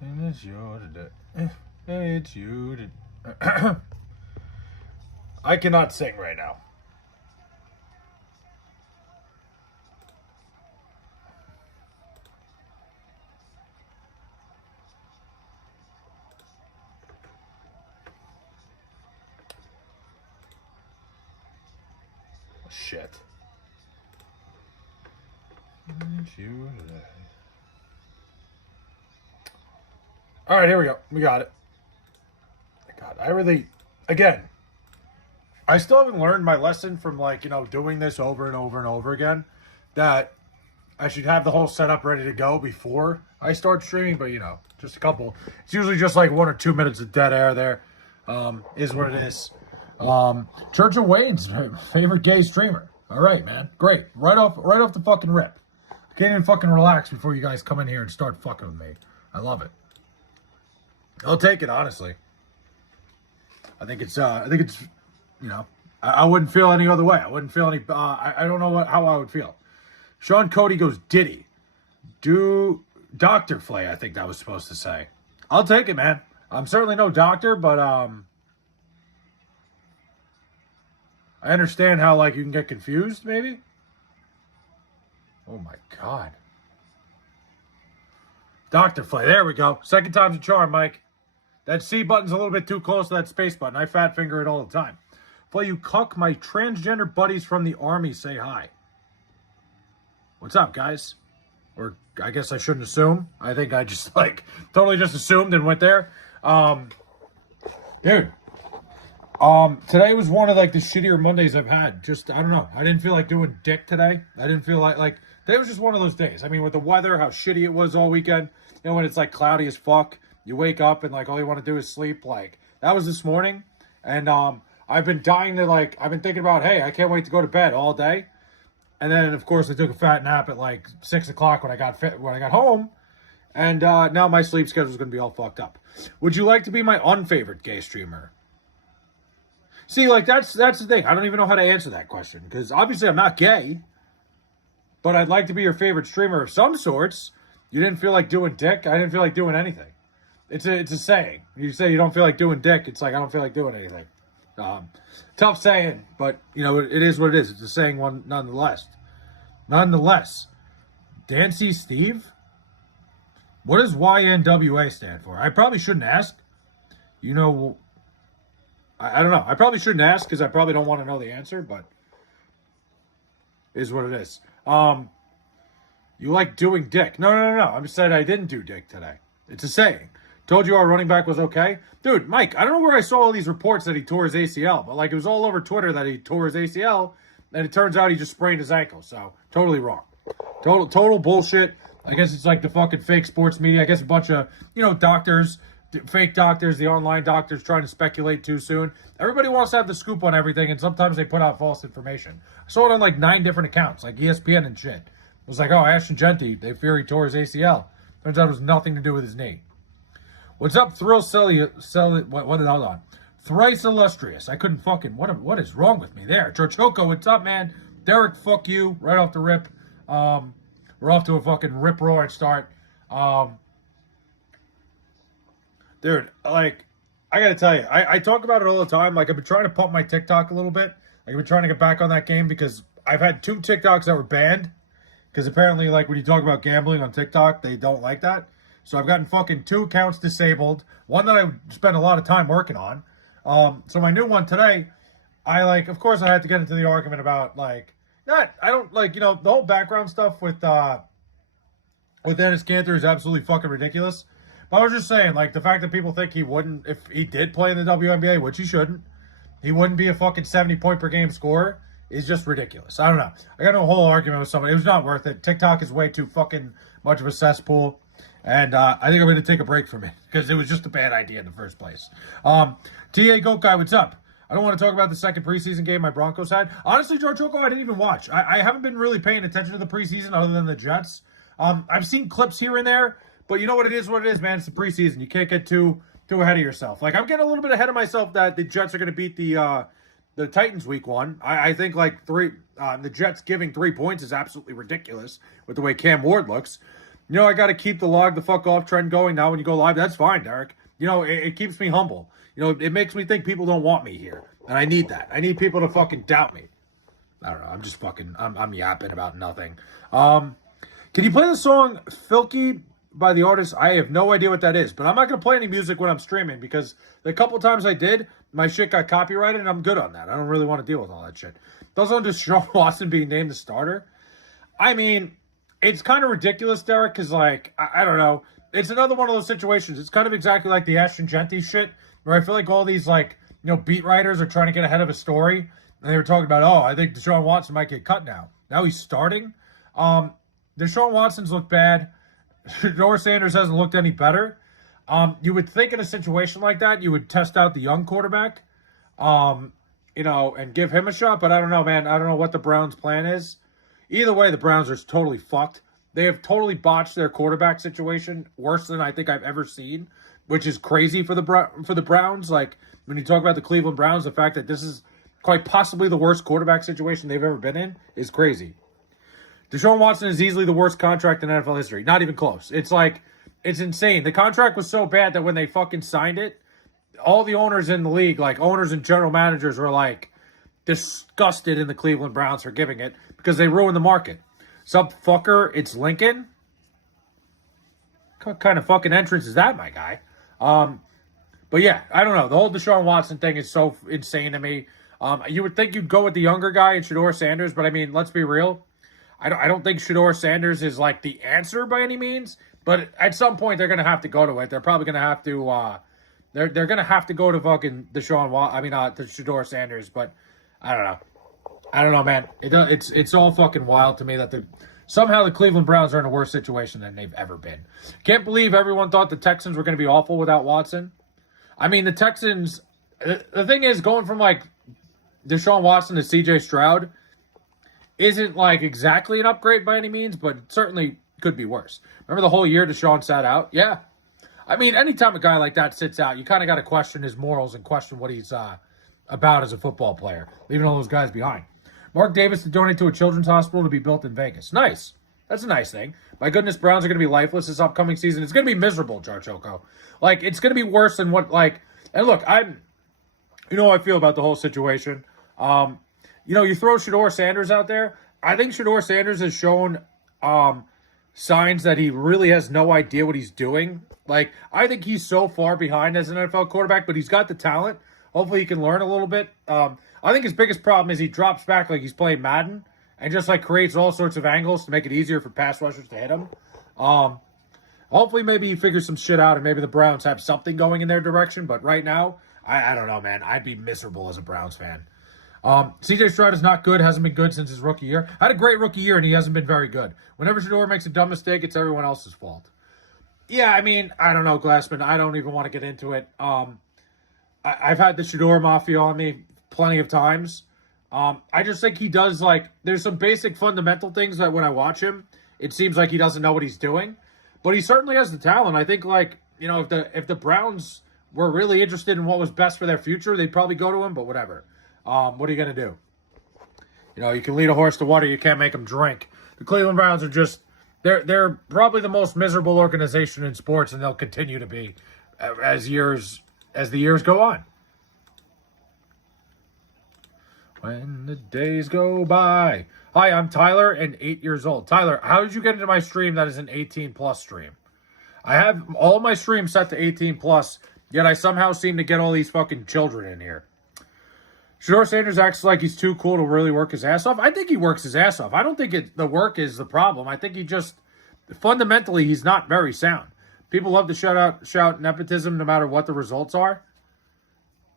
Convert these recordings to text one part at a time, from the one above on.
And it's you today. It's you today. I cannot sing right now. Shit. It's you today. All right, here we go. We got it. God, again, I still haven't learned my lesson from, like, doing this over and over and over again, that I should have the whole setup ready to go before I start streaming, but, just a couple. It's usually just like 1 or 2 minutes of dead air there, is what it is. Church of Wayne's favorite gay streamer. All right, man. Great. Right off the fucking rip. I can't even fucking relax before you guys come in here and start fucking with me. I love it. I'll take it, honestly. I think it's I wouldn't feel any other way. I wouldn't feel any, I don't know how I would feel. Sean Cody goes, Diddy. Dr. Flay, I think that was supposed to say. I'll take it, man. I'm certainly no doctor, but, I understand how, like, you can get confused, maybe. Oh, my God. Dr. Flay, there we go. Second time's a charm, Mike. That C button's a little bit too close to that space button. I fat finger it all the time. Flay, you cuck, my transgender buddies from the army say hi. What's up, guys? Or I guess I shouldn't assume. I think I just, totally just assumed and went there. Dude. Today was one of, the shittier Mondays I've had. Just, I don't know. I didn't feel like doing dick today. I didn't feel like today was just one of those days. I mean, with the weather, how shitty it was all weekend. When it's, cloudy as fuck. You wake up and, all you want to do is sleep. That was this morning. And, I've been dying to, I've been thinking about, hey, I can't wait to go to bed all day. And then, of course, I took a fat nap at, 6 o'clock when I got home. And, now my sleep schedule is going to be all fucked up. Would you like to be my unfavorite gay streamer? See, that's the thing. I don't even know how to answer that question. Because, obviously, I'm not gay. But I'd like to be your favorite streamer of some sorts. You didn't feel like doing dick. I didn't feel like doing anything. It's a saying. You say you don't feel like doing dick. It's I don't feel like doing anything. Tough saying, but, it is what it is. It's a saying one nonetheless. Dancy Steve? What does YNWA stand for? I probably shouldn't ask. I don't know. I probably shouldn't ask because I probably don't want to know the answer, but it is what it is. You like doing dick. No. I'm just saying I didn't do dick today. It's a saying. Told you our running back was okay. Dude, Mike, I don't know where I saw all these reports that he tore his ACL, but it was all over Twitter that he tore his ACL, and it turns out he just sprained his ankle. So, totally wrong. Total bullshit. I guess it's the fucking fake sports media. I guess a bunch of, doctors, fake doctors, the online doctors trying to speculate too soon. Everybody wants to have the scoop on everything, and sometimes they put out false information. I saw it on 9 different accounts, ESPN and shit. It was Ashton Genty, they fear he tore his ACL. Turns out it was nothing to do with his knee. What's up, Thrill Hold on. Thrice Illustrious. I couldn't fucking, what is wrong with me there? George Hoko, what's up, man? Derek, fuck you, right off the rip. We're off to a fucking rip-roaring start. Dude, I gotta tell you, I talk about it all the time. I've been trying to pump my TikTok a little bit. I've been trying to get back on that game because I've had 2 TikToks that were banned. Because apparently, when you talk about gambling on TikTok, they don't like that. So I've gotten fucking 2 accounts disabled. One that I spent a lot of time working on. So my new one today, of course I had to get into the argument about, the whole background stuff with Dennis Cantor is absolutely fucking ridiculous. But I was just saying, the fact that people think he wouldn't, if he did play in the WNBA, which he shouldn't, he wouldn't be a fucking 70-point per game scorer, is just ridiculous. I don't know. I got into a whole argument with somebody. It was not worth it. TikTok is way too fucking much of a cesspool. And I think I'm going to take a break from it because it was just a bad idea in the first place. T.A. Goat Guy, what's up? I don't want to talk about the second preseason game my Broncos had. Honestly, George Hoko, I didn't even watch. I haven't been really paying attention to the preseason other than the Jets. I've seen clips here and there, but you know what it is, man. It's the preseason. You can't get too ahead of yourself. I'm getting a little bit ahead of myself that the Jets are going to beat the Titans week 1. I think the Jets giving 3 points is absolutely ridiculous with the way Cam Ward looks. You know, I got to keep the log the fuck off trend going now when you go live. That's fine, Derek. You know, it keeps me humble. You know, it makes me think people don't want me here. And I need that. I need people to fucking doubt me. I don't know. I'm just fucking, I'm yapping about nothing. Can you play the song Filky by the artist? I have no idea what that is, but I'm not going to play any music when I'm streaming because the couple times I did, my shit got copyrighted and I'm good on that. I don't really want to deal with all that shit. Those on Deshaun Watson being named the starter. I mean, it's kind of ridiculous, Derek, because, like, I don't know. It's another one of those situations. It's kind of exactly like the Ashton Genty shit, where I feel like all these, like, you know, beat writers are trying to get ahead of a story, and they were talking about, oh, I think Deshaun Watson might get cut now. Now he's starting. Deshaun Watson's looked bad. Shedeur Sanders hasn't looked any better. You would think in a situation like that, you would test out the young quarterback, you know, and give him a shot, but I don't know, man. I don't know what the Browns' plan is. Either way, the Browns are totally fucked. They have totally botched their quarterback situation worse than I think I've ever seen, which is crazy for the Browns. Like, when you talk about the Cleveland Browns, the fact that this is quite possibly the worst quarterback situation they've ever been in is crazy. Deshaun Watson is easily the worst contract in NFL history. Not even close. It's like, it's insane. The contract was so bad that when they fucking signed it, all the owners in the league, like owners and general managers, were like disgusted in the Cleveland Browns for giving it because they ruined the market. Sup fucker, it's Lincoln. What kind of fucking entrance is that, my guy? But yeah, I don't know. The whole Deshaun Watson thing is so insane to me. You would think you'd go with the younger guy in Shedeur Sanders, but I mean, let's be real. I don't think Shedeur Sanders is like the answer by any means, but at some point they're gonna have to go to it. They're probably gonna have to. They're gonna have to go to fucking to Shedeur Sanders, but I don't know, man. It's all fucking wild to me that somehow the Cleveland Browns are in a worse situation than they've ever been. Can't believe everyone thought the Texans were going to be awful without Watson. I mean, the Texans. The thing is, going from like Deshaun Watson to C.J. Stroud isn't like exactly an upgrade by any means, but it certainly could be worse. Remember the whole year Deshaun sat out? Yeah. I mean, anytime a guy like that sits out, you kind of got to question his morals and question what he's about as a football player, leaving all those guys behind. Mark Davis to donate to a children's hospital to be built in Vegas. Nice. That's a nice thing. My goodness, Browns are going to be lifeless this upcoming season. It's going to be miserable, Jarchoko. Like, it's going to be worse than what, like... And look, you know how I feel about the whole situation. You know, you throw Shedeur Sanders out there. I think Shedeur Sanders has shown signs that he really has no idea what he's doing. Like, I think he's so far behind as an NFL quarterback, but he's got the talent. Hopefully he can learn a little bit. I think his biggest problem is he drops back like he's playing Madden and just like creates all sorts of angles to make it easier for pass rushers to hit him. Hopefully maybe he figures some shit out and maybe the Browns have something going in their direction. But right now, I don't know, man. I'd be miserable as a Browns fan. CJ Stroud is not good, hasn't been good since his rookie year. Had a great rookie year, and he hasn't been very good. Whenever Shedeur makes a dumb mistake, it's everyone else's fault. Yeah, I mean, I don't know, Glassman. I don't even want to get into it. I've had the Shedeur Mafia on me plenty of times. I just think he does, like, there's some basic fundamental things that when I watch him, it seems like he doesn't know what he's doing. But he certainly has the talent. I think, like, you know, if the Browns were really interested in what was best for their future, they'd probably go to him, but whatever. What are you going to do? You know, you can lead a horse to water, you can't make him drink. The Cleveland Browns are just, they're probably the most miserable organization in sports, and they'll continue to be as the years go on. When the days go by. Hi, I'm Tyler and 8 years old. Tyler, how did you get into my stream that is an 18-plus stream? I have all my streams set to 18+, yet I somehow seem to get all these fucking children in here. Shedeur Sanders acts like he's too cool to really work his ass off. I think he works his ass off. I don't think the work is the problem. I think he just, fundamentally, he's not very sound. People love to shout nepotism no matter what the results are.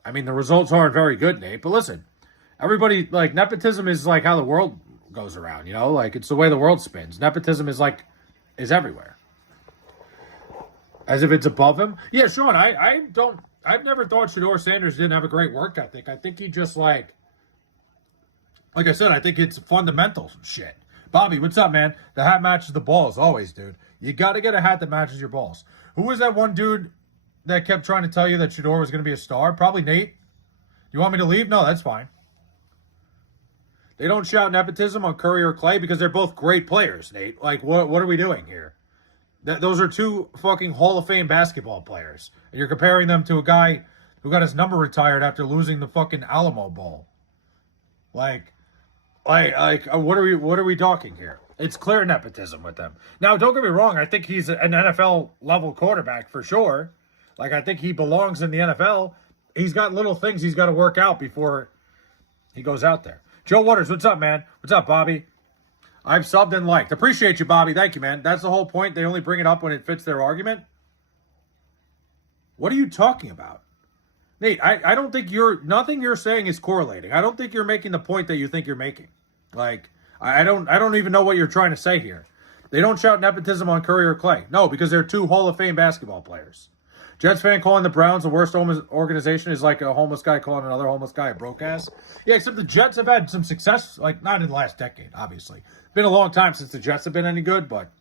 I mean, the results aren't very good, Nate, but listen, everybody, like, nepotism is like how the world goes around, you know? Like, it's the way the world spins. Nepotism is is everywhere. As if it's above him. Yeah, Sean, I've never thought Shedeur Sanders didn't have a great work ethic. I think he just, like I said, I think it's fundamental shit. Bobby, what's up, man? The hat matches the balls, always, dude. You got to get a hat that matches your balls. Who was that one dude that kept trying to tell you that Shedeur was going to be a star? Probably Nate. You want me to leave? No, that's fine. They don't shout nepotism on Curry or Clay because they're both great players, Nate. Like, what are we doing here? Those are two fucking Hall of Fame basketball players. And you're comparing them to a guy who got his number retired after losing the fucking Alamo Bowl. Like, what are we talking here? It's clear nepotism with them. Now, don't get me wrong. I think he's an NFL level quarterback for sure. Like, I think he belongs in the NFL. He's got little things he's got to work out before he goes out there. Joe Waters, what's up, man? What's up, Bobby? I've subbed and liked. Appreciate you, Bobby. Thank you, man. That's the whole point. They only bring it up when it fits their argument. What are you talking about? Nate, I don't think nothing you're saying is correlating. I don't think you're making the point that you think you're making. Like, I don't even know what you're trying to say here. They don't shout nepotism on Curry or Clay. No, because they're two Hall of Fame basketball players. Jets fan calling the Browns the worst organization is like a homeless guy calling another homeless guy a broke ass. Yeah, except the Jets have had some success, like not in the last decade, obviously. It's been a long time since the Jets have been any good, but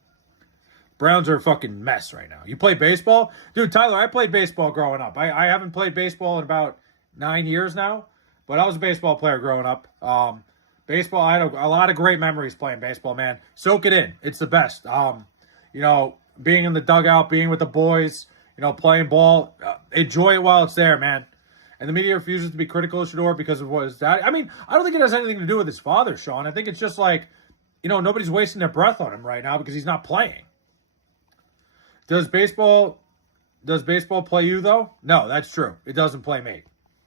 Browns are a fucking mess right now. You play baseball? Dude, Tyler, I played baseball growing up. I haven't played baseball in about 9 years now, but I was a baseball player growing up. Baseball, I had a lot of great memories playing baseball, man. Soak it in. It's the best. Being in the dugout, being with the boys, playing ball. Enjoy it while it's there, man. And the media refuses to be critical of Shedeur because of what his dad. I mean, I don't think it has anything to do with his father, Sean. I think it's just like, nobody's wasting their breath on him right now because he's not playing. Does baseball play you, though? No, that's true. It doesn't play me.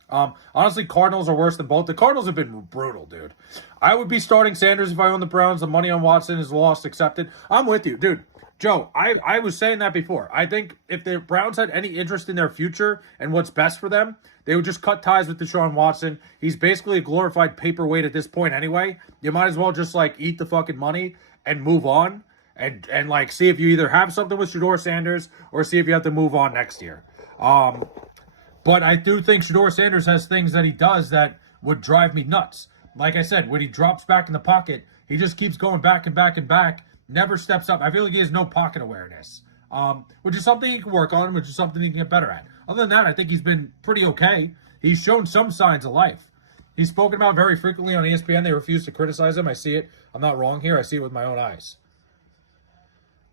Honestly, Cardinals are worse than both. The Cardinals have been brutal, dude. I would be starting Sanders if I own the Browns. The money on Watson is lost, accepted. I'm with you, dude. Joe, I was saying that before. I think if the Browns had any interest in their future and what's best for them, they would just cut ties with Deshaun Watson. He's basically a glorified paperweight at this point anyway. You might as well just, eat the fucking money and move on and see if you either have something with Shedeur Sanders or see if you have to move on next year. But I do think Shedeur Sanders has things that he does that would drive me nuts. Like I said, when he drops back in the pocket, he just keeps going back and back and back, never steps up. I feel like he has no pocket awareness, which is something he can work on, which is something he can get better at. Other than that, I think he's been pretty okay. He's shown some signs of life. He's spoken about very frequently on ESPN. They refuse to criticize him. I see it. I'm not wrong here. I see it with my own eyes.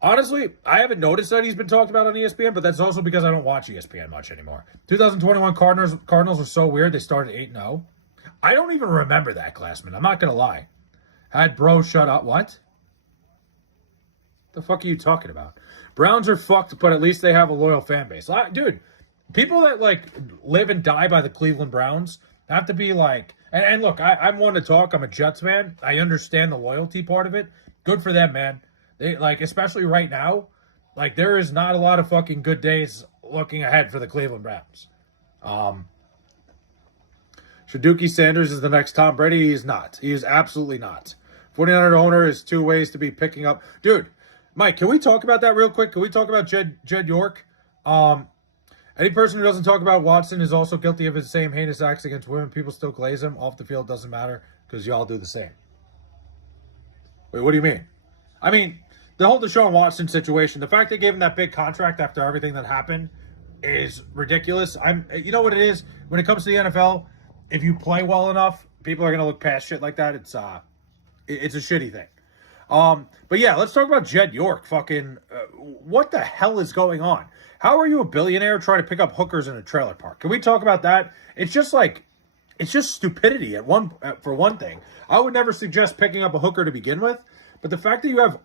Honestly, I haven't noticed that he's been talked about on ESPN, but that's also because I don't watch ESPN much anymore. 2021 Cardinals are so weird. They started 8-0. I don't even remember that, Glassman. I'm not going to lie. Had bro shut up. What? The fuck are you talking about? Browns are fucked, but at least they have a loyal fan base. Dude, people that, live and die by the Cleveland Browns have to be and look, I'm one to talk. I'm a Jets fan. I understand the loyalty part of it. Good for them, man. They, especially right now, there is not a lot of fucking good days looking ahead for the Cleveland Browns. Shaduki Sanders is the next Tom Brady. He is not. He is absolutely not. 49er owner is two ways to be picking up. Dude, Mike, can we talk about that real quick? Can we talk about Jed York? Any person who doesn't talk about Watson is also guilty of his same heinous acts against women. People still glaze him. Off the field doesn't matter because y'all do the same. Wait, what do you mean? I mean, the whole Deshaun Watson situation, the fact they gave him that big contract after everything that happened is ridiculous. You know what it is? When it comes to the NFL, if you play well enough, people are going to look past shit like that. It's a shitty thing. But yeah, let's talk about Jed York. Fucking, what the hell is going on? How are you a billionaire trying to pick up hookers in a trailer park? Can we talk about that? It's just stupidity for one thing. I would never suggest picking up a hooker to begin with. But the fact that you have,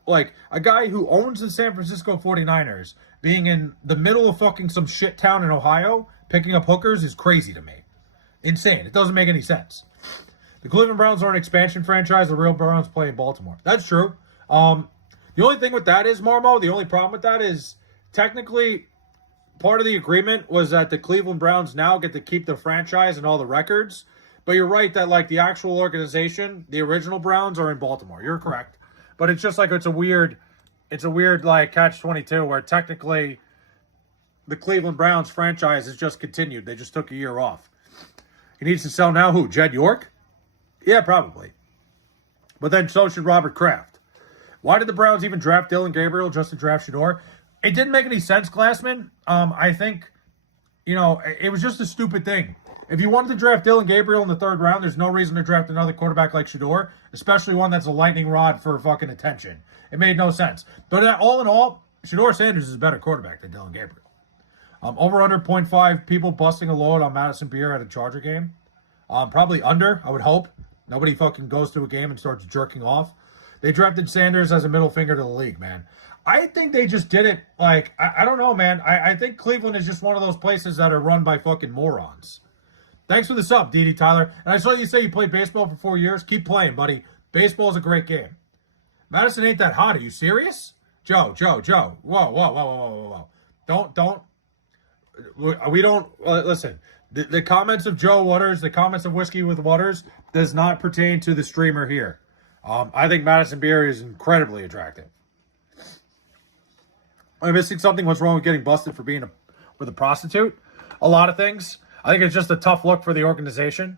a guy who owns the San Francisco 49ers being in the middle of fucking some shit town in Ohio, picking up hookers is crazy to me. Insane. It doesn't make any sense. The Cleveland Browns are an expansion franchise. The real Browns play in Baltimore. That's true. The only thing with that is, Marmo, the only problem with that is technically part of the agreement was that the Cleveland Browns now get to keep the franchise and all the records. But you're right that, the actual organization, the original Browns, are in Baltimore. You're correct. But it's just it's a weird catch-22 where technically the Cleveland Browns franchise has just continued. They just took a year off. He needs to sell now who? Jed York? Yeah, probably. But then so should Robert Kraft. Why did the Browns even draft Dylan Gabriel just to draft Shedeur? It didn't make any sense, Glassman. I think, it was just a stupid thing. If you wanted to draft Dylan Gabriel in the third round, there's no reason to draft another quarterback like Shedeur, especially one that's a lightning rod for fucking attention. It made no sense. But all in all, Shador Sanders is a better quarterback than Dylan Gabriel. Over under 0.5 people busting a load on Madison Beer at a Charger game. Probably under, I would hope. Nobody fucking goes to a game and starts jerking off. They drafted Sanders as a middle finger to the league, man. I think they just did it, like, I don't know, man. I think Cleveland is just one of those places that are run by fucking morons. Thanks for the sub, D.D. Tyler. And I saw you say you played baseball for 4 years. Keep playing, buddy. Baseball is a great game. Madison ain't that hot. Are you serious? Joe. Whoa. Don't. We don't, listen. The comments of Joe Waters, the comments of Whiskey with Waters, does not pertain to the streamer here. I think Madison Beer is incredibly attractive. Am I missing something? What's wrong with getting busted for being with a prostitute? A lot of things. I think it's just a tough look for the organization.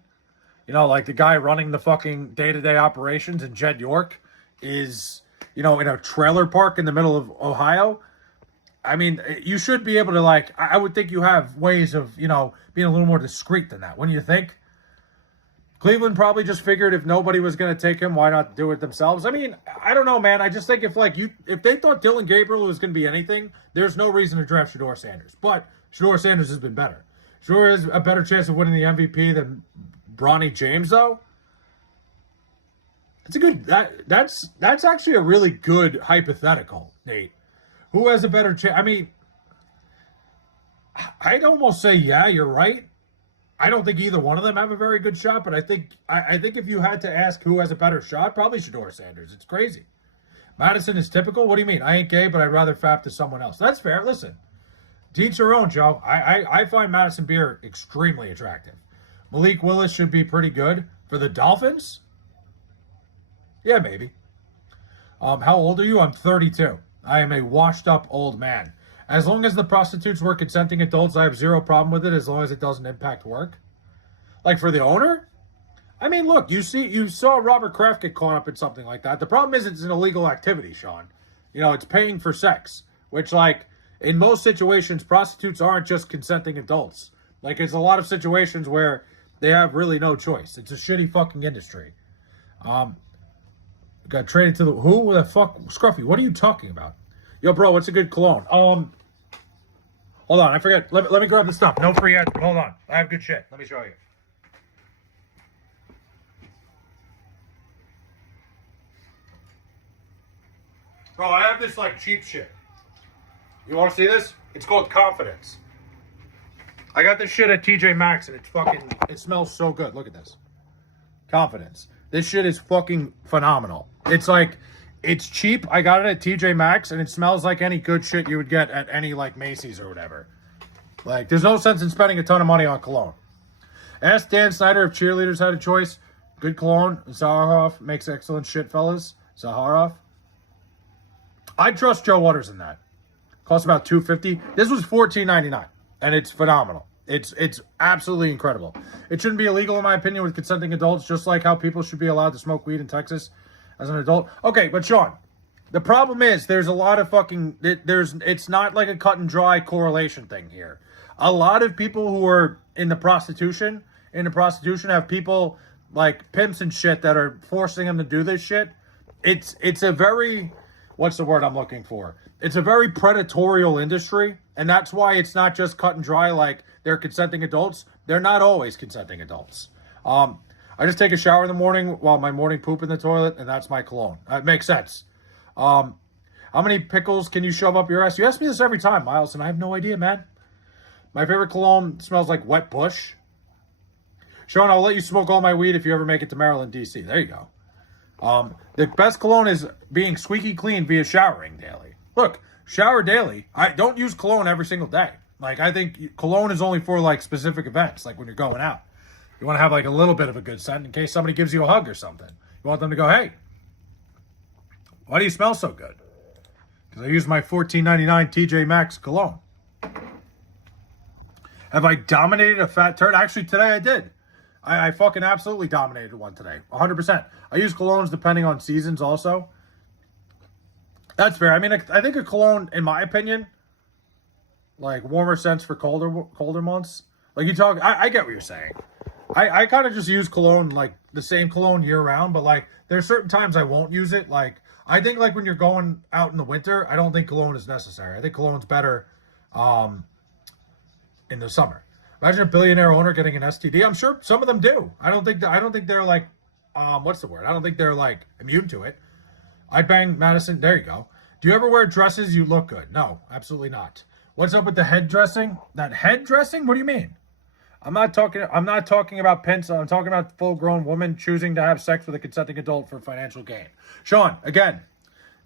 You know, like the guy running the fucking day-to-day operations in Jed York is, you know, in a trailer park in the middle of Ohio. I mean, you should be able to, like, I would think you have ways of, you know, being a little more discreet than that. Wouldn't you think? Cleveland probably just figured if nobody was going to take him, why not do it themselves? I mean, I don't know, man. I just think if they thought Dylan Gabriel was going to be anything, there's no reason to draft Shador Sanders. But Shador Sanders has been better. Shador has a better chance of winning the MVP than Bronny James, though. It's a good, that's actually a really good hypothetical, Nate. Who has a better chance? I mean, I'd almost say, yeah, you're right. I don't think either one of them have a very good shot, but I think if you had to ask who has a better shot, probably Shador Sanders. It's crazy. Madison is typical. What do you mean? I ain't gay, but I'd rather fap to someone else. That's fair. Listen, to each their own, Joe. I find Madison Beer extremely attractive. Malik Willis should be pretty good. For the Dolphins? Yeah, maybe. How old are you? I'm 32. I am a washed-up old man. As long as the prostitutes were consenting adults, I have zero problem with it as long as it doesn't impact work. Like for the owner? I mean, look, you saw Robert Kraft get caught up in something like that. The problem is it's an illegal activity, Sean. You know, it's paying for sex, which, like, in most situations, prostitutes aren't just consenting adults. Like, it's a lot of situations where they have really no choice. It's a shitty fucking industry. Got traded to who the fuck? Scruffy, what are you talking about? Yo, bro, what's a good cologne? Hold on, I forget. Let me grab the stuff. No free ads, but hold on. I have good shit. Let me show you. Bro, I have this, like, cheap shit. You want to see this? It's called Confidence. I got this shit at TJ Maxx, and it smells so good. Look at this. Confidence. This shit is fucking phenomenal. It's like, it's cheap. I got it at TJ Maxx, and it smells like any good shit you would get at any, like, Macy's or whatever. Like, there's no sense in spending a ton of money on cologne. Ask Dan Snyder if cheerleaders had a choice. Good cologne. Zaharoff makes excellent shit, fellas. Zaharoff. I'd trust Joe Waters in that. Costs about $2.50. This was $14.99, and it's phenomenal. It's absolutely incredible. It shouldn't be illegal, in my opinion, with consenting adults, just like how people should be allowed to smoke weed in Texas as an adult. Okay, but Sean, the problem is there's a lot of fucking... It's not like a cut and dry correlation thing here. A lot of people who are in the prostitution have people like pimps and shit that are forcing them to do this shit. It's a very... What's the word I'm looking for? It's a very predatorial industry, and that's why it's not just cut and dry like they're consenting adults. They're not always consenting adults. I just take a shower in the morning while my morning poop in the toilet, and that's my cologne. It makes sense. How many pickles can you shove up your ass? You ask me this every time, Miles, and I have no idea, man. My favorite cologne smells like wet bush. Sean, I'll let you smoke all my weed if you ever make it to Maryland, D.C. There you go. The best cologne is being squeaky clean via showering daily. Look, shower daily. I don't use cologne every single day. Like, I think cologne is only for, like, specific events, like when you're going out. You want to have, like, a little bit of a good scent in case somebody gives you a hug or something. You want them to go, hey, why do you smell so good? Because I use my $14.99 TJ Maxx cologne. Have I dominated a fat turd? Actually, today I did. I fucking absolutely dominated one today. 100%. I use colognes depending on seasons also. That's fair. I mean, I think a cologne, in my opinion, like warmer scents for colder months. Like you talk, I get what you're saying. I kind of just use cologne, like the same cologne year round, but like there's certain times I won't use it. Like I think like when you're going out in the winter, I don't think cologne is necessary. I think cologne's better um, in the summer. Imagine a billionaire owner getting an STD. I'm sure some of them do. I don't think they're like what's the word? I don't think they're like immune to it. I'd bang Madison. There you go. Do you ever wear dresses? You look good. No, absolutely not. What's up with the head dressing? That head dressing? What do you mean? I'm not talking about pins. I'm talking about full-grown woman choosing to have sex with a consenting adult for financial gain. Sean, again,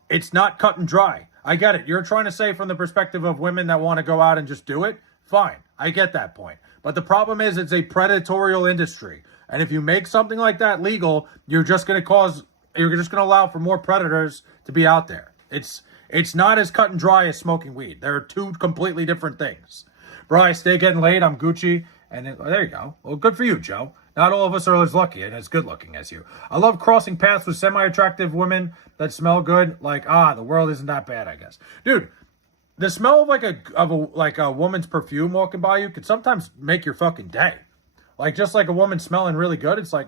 it's not cut and dry. I get it. You're trying to say from the perspective of women that want to go out and just do it. Fine. I get that point. But the problem is it's a predatorial industry. And if you make something like that legal, you're just going to allow for more predators to be out there. It's not as cut and dry as smoking weed. They're two completely different things. Bro, I stay getting laid. I'm Gucci. And there you go. Well, good for you, Joe. Not all of us are as lucky and as good looking as you. I love crossing paths with semi-attractive women that smell good. Like, the world isn't that bad, I guess. Dude, the smell of a woman's perfume walking by you could sometimes make your fucking day. Like, just like a woman smelling really good, it's like,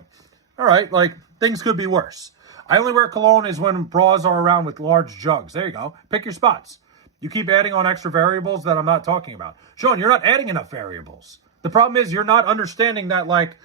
all right, like, things could be worse. I only wear cologne is when bras are around with large jugs. There you go. Pick your spots. You keep adding on extra variables that I'm not talking about. Sean, you're not adding enough variables. The problem is you're not understanding that, like,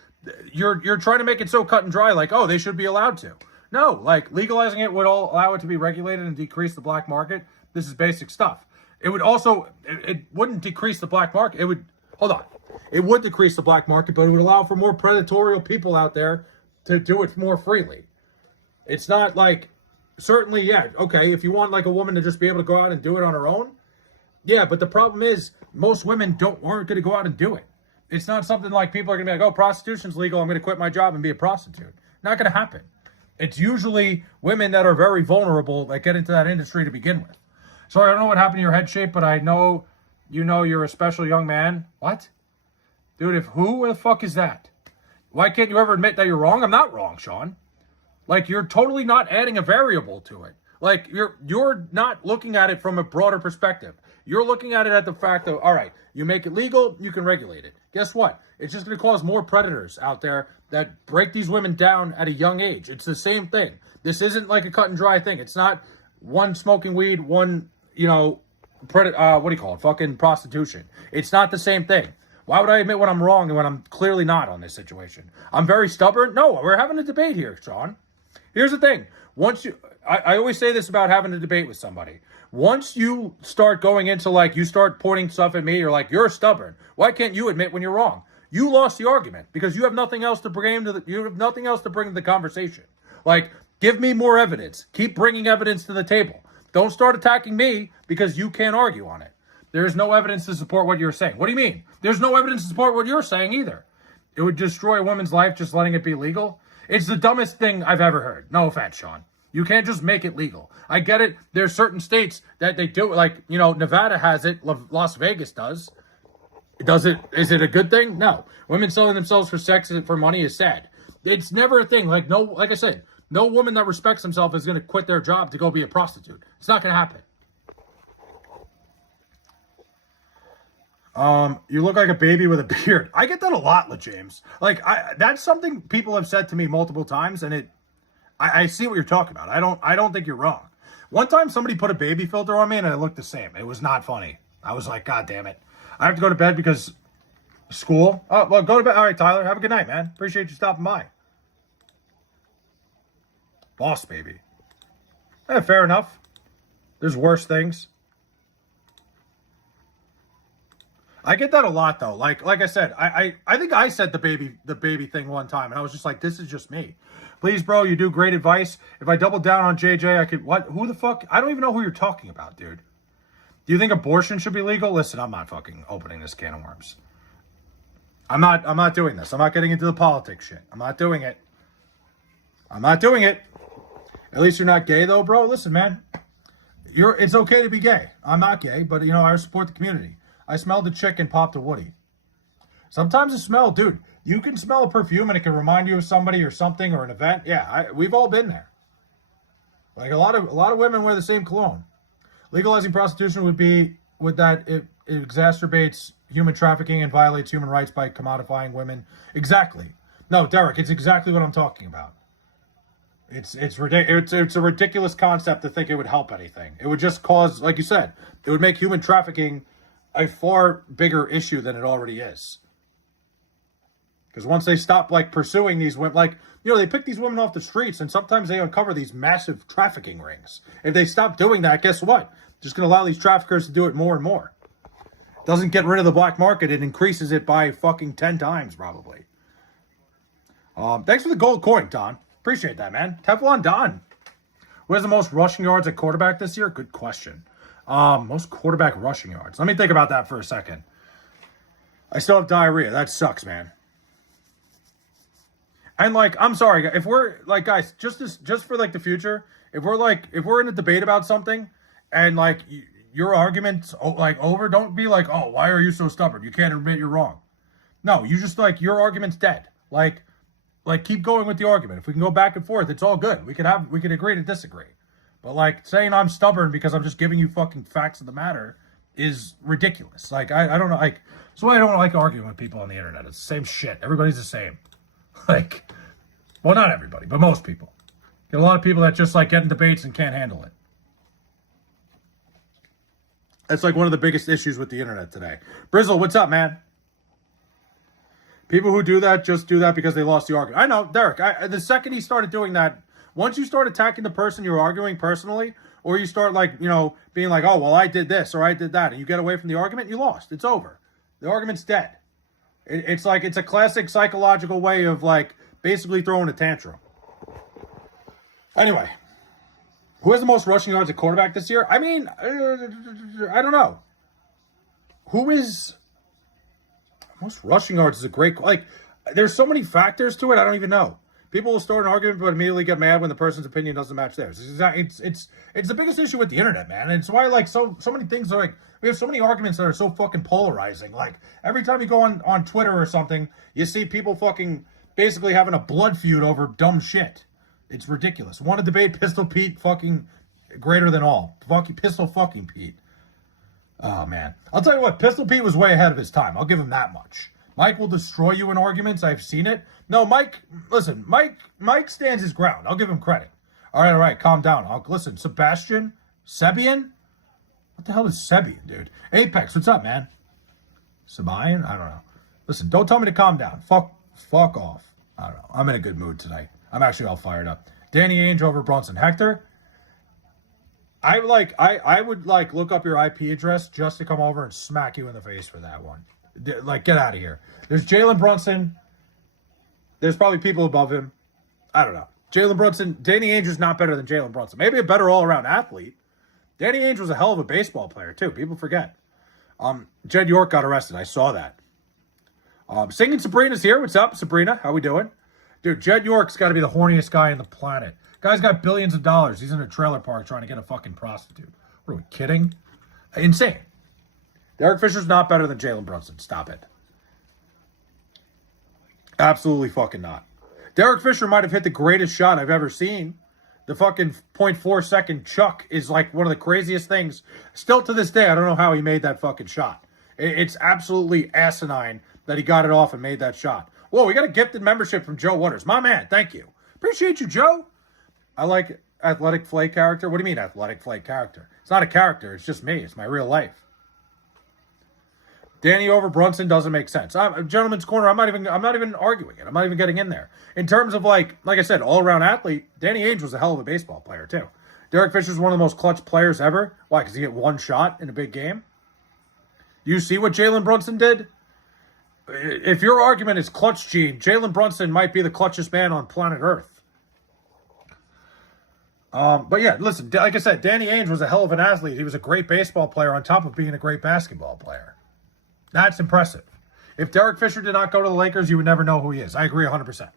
you're trying to make it so cut and dry, like, oh, they should be allowed to. No, like, legalizing it would allow it to be regulated and decrease the black market. This is basic stuff. It would also, it wouldn't decrease the black market. It would, hold on. It would decrease the black market, but it would allow for more predatorial people out there to do it more freely. It's not like, certainly, yeah, okay, if you want, like, a woman to just be able to go out and do it on her own, yeah, but the problem is most women aren't going to go out and do it. It's not something like people are going to be like, oh, prostitution's legal, I'm going to quit my job and be a prostitute. Not going to happen. It's usually women that are very vulnerable that get into that industry to begin with. Sorry, I don't know what happened to your head shape, but I know you're a special young man. What? Dude, who the fuck is that? Why can't you ever admit that you're wrong? I'm not wrong, Sean. Like, you're totally not adding a variable to it. Like, you're not looking at it from a broader perspective. You're looking at it at the fact of, all right, you make it legal, you can regulate it. Guess what? It's just going to cause more predators out there that break these women down at a young age. It's the same thing. This isn't like a cut and dry thing. It's not one smoking weed, one, fucking prostitution. It's not the same thing. Why would I admit when I'm wrong and when I'm clearly not on this situation? I'm very stubborn? No, we're having a debate here, Sean. Here's the thing. I always say this about having a debate with somebody. Once you start going into, like, you start pointing stuff at me, you're like, you're stubborn. Why can't you admit when you're wrong? You lost the argument because you have nothing else to bring to the conversation. Like, give me more evidence. Keep bringing evidence to the table. Don't start attacking me because you can't argue on it. There is no evidence to support what you're saying. What do you mean? There's no evidence to support what you're saying either. It would destroy a woman's life just letting it be legal. It's the dumbest thing I've ever heard. No offense, Sean. You can't just make it legal. I get it. There's certain states that they do it. Like, Nevada has it. Las Vegas does. Is it a good thing? No. Women selling themselves for sex and for money is sad. It's never a thing. Like I said, no woman that respects themselves is going to quit their job to go be a prostitute. It's not going to happen. You look like a baby with a beard. I get that a lot, LeJames. Like, that's something people have said to me multiple times, and I see what you're talking about. I don't think you're wrong. One time somebody put a baby filter on me and it looked the same. It was not funny. I was like, God damn it. I have to go to bed because school. Oh, well, go to bed. All right, Tyler. Have a good night, man. Appreciate you stopping by. Boss baby. Fair enough. There's worse things. I get that a lot though. Like I said, I think I said the baby thing one time, and I was just like, this is just me. Please, bro, you do great advice. If I double down on JJ, I could what? Who the fuck? I don't even know who you're talking about, dude. Do you think abortion should be legal? Listen, I'm not fucking opening this can of worms. I'm not doing this. I'm not getting into the politics shit. I'm not doing it. At least you're not gay though, bro. Listen, man. It's okay to be gay. I'm not gay, but I support the community. I smelled a chick and popped a woody. Sometimes the smell, dude, you can smell a perfume and it can remind you of somebody or something or an event. Yeah, we've all been there. Like a lot of women wear the same cologne. Legalizing prostitution would it exacerbates human trafficking and violates human rights by commodifying women. Exactly. No, Derek, it's exactly what I'm talking about. It's ridiculous. It's a ridiculous concept to think it would help anything. It would just cause, like you said, it would make human trafficking a far bigger issue than it already is. Because once they stop like pursuing these women, like, you know, they pick these women off the streets and sometimes they uncover these massive trafficking rings. If they stop doing that, guess what? Just going to allow these traffickers to do it more and more. Doesn't get rid of the black market, it increases it by fucking 10 times probably. Thanks for the gold coin, Don. Appreciate that, man. Teflon Don. Who has the most rushing yards at quarterback this year? Good question. Most quarterback rushing yards. Let me think about that for a second. I still have diarrhea. That sucks, man. And like, I'm sorry, if we're like, guys, just for like the future, if we're in a debate about something, and like your argument's like over, don't be like, oh, why are you so stubborn? You can't admit you're wrong. No, you just like your argument's dead. Like keep going with the argument. If we can go back and forth, it's all good. We can agree to disagree. But like saying I'm stubborn because I'm just giving you fucking facts of the matter is ridiculous. Like I don't know, like that's why I don't like arguing with people on the internet. It's the same shit. Everybody's the same. Like, well, not everybody, but most people. Get a lot of people that just like get in debates and can't handle it. That's like one of the biggest issues with the internet today. Brizzle, what's up, man? People who do that just do that because they lost the argument. I know, Derek. The second he started doing that, once you start attacking the person you're arguing personally, or you start like, you know, being like, oh, well, I did this or I did that, and you get away from the argument, you lost. It's over. The argument's dead. It's like, it's a classic psychological way of like basically throwing a tantrum. Anyway, who has the most rushing yards at quarterback this year? I mean, I don't know. Who is most rushing yards is a great, like, there's so many factors to it, I don't even know. People will start an argument but immediately get mad when the person's opinion doesn't match theirs. It's the biggest issue with the internet, man. And it's why like so many things are like, we have so many arguments that are so fucking polarizing. Like every time you go on Twitter or something, you see people fucking basically having a blood feud over dumb shit. It's ridiculous. Want to debate Pistol Pete fucking greater than all. Fucking Pistol fucking Pete. Oh, man. I'll tell you what, Pistol Pete was way ahead of his time. I'll give him that much. Mike will destroy you in arguments. I've seen it. No, Mike, listen, Mike stands his ground. I'll give him credit. All right, calm down. Listen, Sebian? What the hell is Sebian, dude? Apex, what's up, man? Sabayan? I don't know. Listen, don't tell me to calm down. Fuck off. I don't know. I'm in a good mood tonight. I'm actually all fired up. Danny Ainge over Bronson. Hector? I would look up your IP address just to come over and smack you in the face for that one. Like, get out of here. There's Jalen Brunson. There's probably people above him. I don't know. Jalen Brunson, Danny Ainge is not better than Jalen Brunson. Maybe a better all-around athlete. Danny Ainge was a hell of a baseball player, too. People forget. Jed York got arrested. I saw that. Singing Sabrina's here. What's up, Sabrina? How we doing? Dude, Jed York's got to be the horniest guy on the planet. Guy's got billions of dollars. He's in a trailer park trying to get a fucking prostitute. What are we kidding? Insane. Derek Fisher's not better than Jalen Brunson. Stop it. Absolutely fucking not. Derek Fisher might have hit the greatest shot I've ever seen. The fucking 0.4 second chuck is like one of the craziest things. Still to this day, I don't know how he made that fucking shot. It's absolutely asinine that he got it off and made that shot. Whoa, we got a gifted membership from Joe Waters. My man, thank you. Appreciate you, Joe. I like athletic flake character. What do you mean athletic flake character? It's not a character. It's just me. It's my real life. Danny over Brunson doesn't make sense. Gentleman's corner. I'm not even arguing it. I'm not even getting in there. In terms of like I said, all around athlete. Danny Ainge was a hell of a baseball player too. Derek Fisher's one of the most clutch players ever. Why? Because he hit one shot in a big game. You see what Jalen Brunson did? If your argument is clutch gene, Jalen Brunson might be the clutchest man on planet Earth. But yeah, listen, like I said, Danny Ainge was a hell of an athlete. He was a great baseball player on top of being a great basketball player. That's impressive. If Derek Fisher did not go to the Lakers, you would never know who he is. I agree 100%.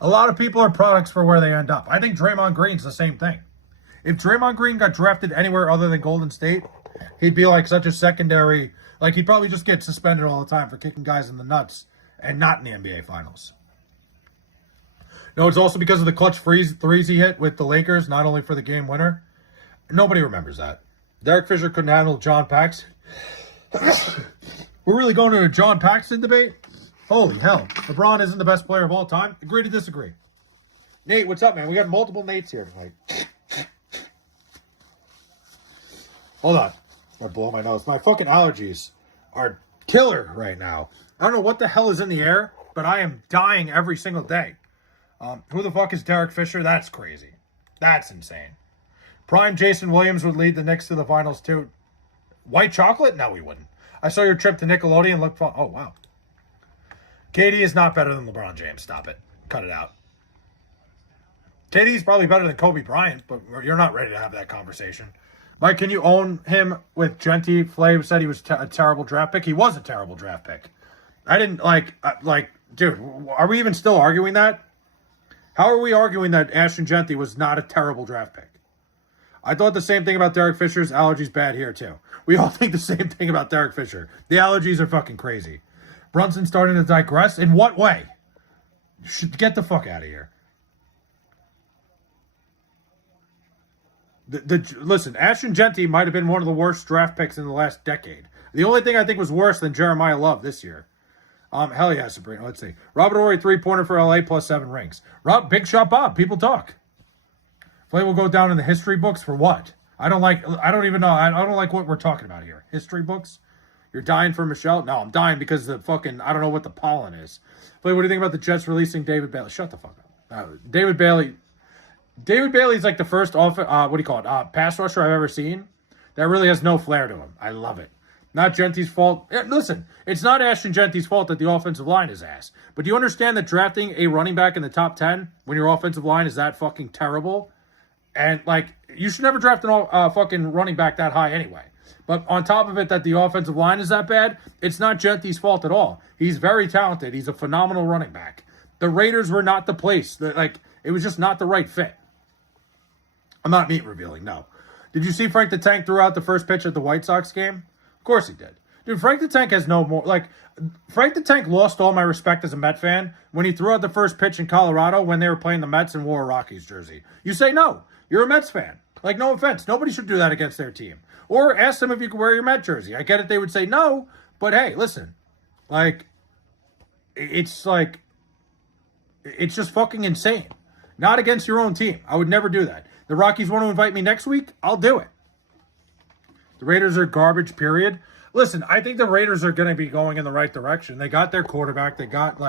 A lot of people are products for where they end up. I think Draymond Green's the same thing. If Draymond Green got drafted anywhere other than Golden State, he'd be like such a secondary, like he'd probably just get suspended all the time for kicking guys in the nuts and not in the NBA Finals. No, it's also because of the clutch threes he hit with the Lakers, not only for the game winner. Nobody remembers that. Derek Fisher couldn't handle John Paxson. We're really going to a John Paxson debate? Holy hell. LeBron isn't the best player of all time? Agree to disagree. Nate, what's up, man? We got multiple Nates here tonight. Hold on. I blow my nose. My fucking allergies are killer right now. I don't know what the hell is in the air, but I am dying every single day. Who the fuck is Derek Fisher? That's crazy. That's insane. Prime Jason Williams would lead the Knicks to the finals too. White chocolate? No, we wouldn't. I saw your trip to Nickelodeon. Look fun. Oh, wow. KD is not better than LeBron James. Stop it. Cut it out. KD's probably better than Kobe Bryant, but you're not ready to have that conversation. Mike, can you own him with Genty? Flav said he was a terrible draft pick. He was a terrible draft pick. I didn't dude, are we even still arguing that? How are we arguing that Ashton Genty was not a terrible draft pick? I thought the same thing about Derek Fisher's allergies bad here, too. We all think the same thing about Derek Fisher. The allergies are fucking crazy. Brunson starting to digress? In what way? Get the fuck out of here. Listen, Ashton Genty might have been one of the worst draft picks in the last decade. The only thing I think was worse than Jeremiah Love this year. Hell yeah, Sabrina. Let's see. Robert Horry, 3-pointer for LA plus 7 rings. Big Shot Bob. People talk. Flay will go down in the history books for what? I don't even know. I don't like what we're talking about here. History books? You're dying for Michelle? No, I'm dying because the fucking, I don't know what the pollen is. Flay, what do you think about the Jets releasing David Bailey? Shut the fuck up. David Bailey's like the first pass rusher I've ever seen that really has no flair to him. I love it. Not Genty's fault. Listen, it's not Ashton Genty's fault that the offensive line is ass. But do you understand that drafting a running back in the top 10 when your offensive line is that fucking terrible? And, you should never draft a fucking running back that high anyway. But on top of it, that the offensive line is that bad, it's not Genty's fault at all. He's very talented. He's a phenomenal running back. The Raiders were not the place. It was just not the right fit. I'm not meat revealing, no. Did you see Frank the Tank threw out the first pitch at the White Sox game? Of course he did. Dude, Frank the Tank has no more... Frank the Tank lost all my respect as a Met fan when he threw out the first pitch in Colorado when they were playing the Mets and wore a Rockies jersey. You say no. You're a Mets fan. No offense. Nobody should do that against their team. Or ask them if you could wear your Met jersey. I get it. They would say no. But hey, listen. It's just fucking insane. Not against your own team. I would never do that. The Rockies want to invite me next week? I'll do it. The Raiders are garbage, period. Listen, I think the Raiders are going to be going in the right direction. They got their quarterback. They got,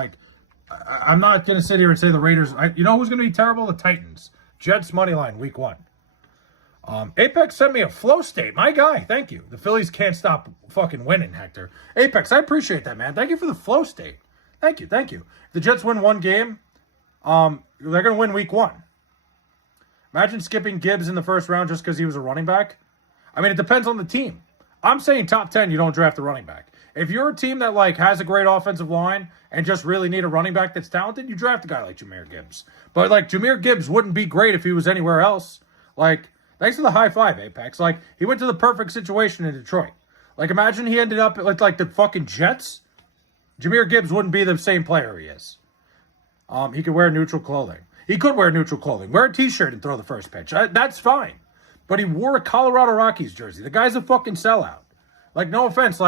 I'm not going to sit here and say the Raiders. You know who's going to be terrible? The Titans. Jets money line, week 1. Apex sent me a flow state. My guy, thank you. The Phillies can't stop fucking winning, Hector. Apex, I appreciate that, man. Thank you for the flow state. Thank you. If the Jets win one game, they're going to win week 1. Imagine skipping Gibbs in the first round just because he was a running back. I mean, it depends on the team. I'm saying top 10, you don't draft a running back. If you're a team that has a great offensive line and just really need a running back that's talented, you draft a guy like Jahmyr Gibbs. But Jahmyr Gibbs wouldn't be great if he was anywhere else. Thanks for the high five, Apex. He went to the perfect situation in Detroit. Imagine he ended up at the fucking Jets. Jahmyr Gibbs wouldn't be the same player he is. He could wear neutral clothing. He could wear neutral clothing. Wear a t-shirt and throw the first pitch. That's fine. But he wore a Colorado Rockies jersey. The guy's a fucking sellout. No offense.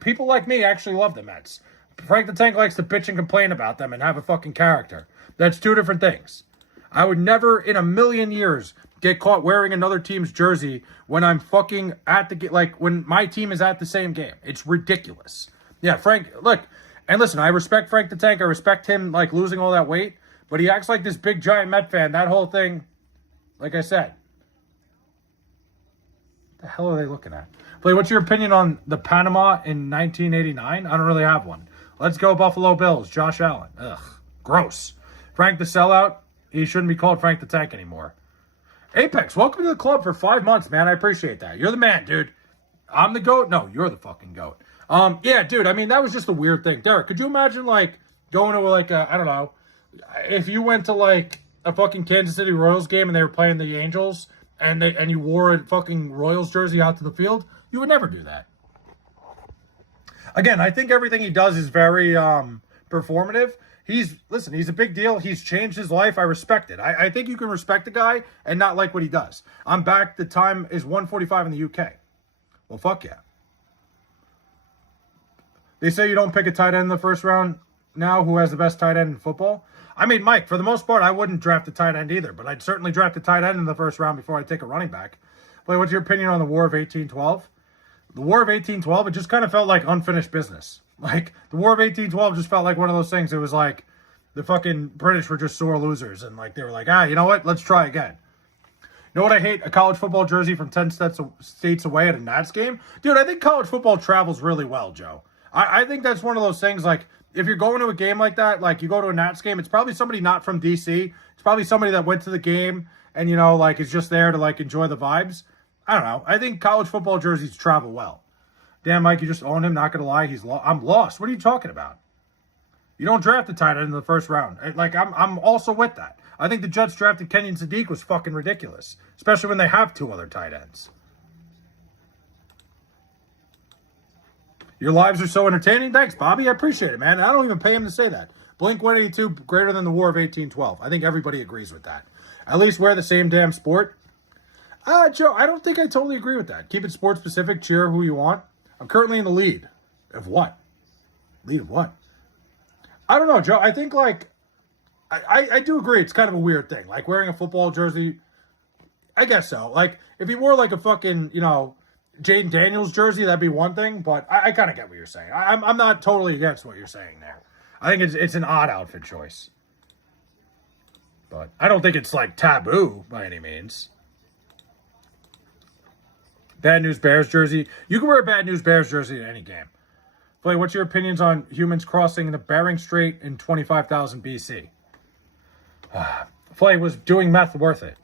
People like me actually love the Mets. Frank the Tank likes to bitch and complain about them and have a fucking character. That's two different things. I would never in a million years get caught wearing another team's jersey when I'm fucking at the when my team is at the same game. It's ridiculous. Yeah, Frank, look, and listen, I respect Frank the Tank. I respect him losing all that weight, but he acts like this big giant Met fan. That whole thing, like I said. What the hell are they looking at? Play, what's your opinion on the Panama in 1989? I don't really have one. Let's go Buffalo Bills. Josh Allen. Ugh. Gross. Frank the Sellout. He shouldn't be called Frank the Tank anymore. Apex, welcome to the club for 5 months, man. I appreciate that. You're the man, dude. I'm the GOAT? No, you're the fucking GOAT. Yeah, dude, I mean, that was just a weird thing. Derek, could you imagine, going to, I don't know, if you went to, a fucking Kansas City Royals game and they were playing the Angels and you wore a fucking Royals jersey out to the field? You would never do that. Again, I think everything he does is very performative. He's a big deal. He's changed his life. I respect it. I think you can respect the guy and not like what he does. I'm back. The time is 1:45 in the UK. Well, fuck yeah. They say you don't pick a tight end in the first round. now who has the best tight end in football? I mean, Mike, for the most part, I wouldn't draft a tight end either, but I'd certainly draft a tight end in the first round before I take a running back. But what's your opinion on the War of 1812? The War of 1812, it just kind of felt like unfinished business. Like, the War of 1812 just felt like one of those things. It was like the fucking British were just sore losers, and like they were like, you know what? Let's try again. You know what I hate? A college football jersey from 10 states away at a Nats game? Dude, I think college football travels really well, Joe. I think that's one of those things, like, if you're going to a game like that, like, you go to a Nats game, it's probably somebody not from D.C. It's probably somebody that went to the game and, you know, like, is just there to, like, enjoy the vibes. I don't know. I think college football jerseys travel well. Damn, Mike, you just own him. Not going to lie, I'm lost. What are you talking about? You don't draft a tight end in the first round. Like, I'm also with that. I think the Jets drafted Kenyon Sadiq was fucking ridiculous, especially when they have two other tight ends. Your lives are so entertaining. Thanks, Bobby. I appreciate it, man. I don't even pay him to say that. Blink-182 greater than the War of 1812. I think everybody agrees with that. At least wear the same damn sport. Joe, I don't think I totally agree with that. Keep it sports specific. Cheer who you want. I'm currently in the lead. Of what? Lead of what? I don't know, Joe. I think, like, I do agree. It's kind of a weird thing. Like, wearing a football jersey, I guess so. Like, if he wore, like, a fucking, you know, Jaden Daniels jersey, that'd be one thing. But I kind of get what you're saying. I'm not totally against what you're saying there. I think it's an odd outfit choice. But I don't think it's, like, taboo by any means. Bad News Bears jersey. You can wear a Bad News Bears jersey at any game. Flay, what's your opinions on humans crossing the Bering Strait in 25,000 BC? Flay, was doing meth worth it?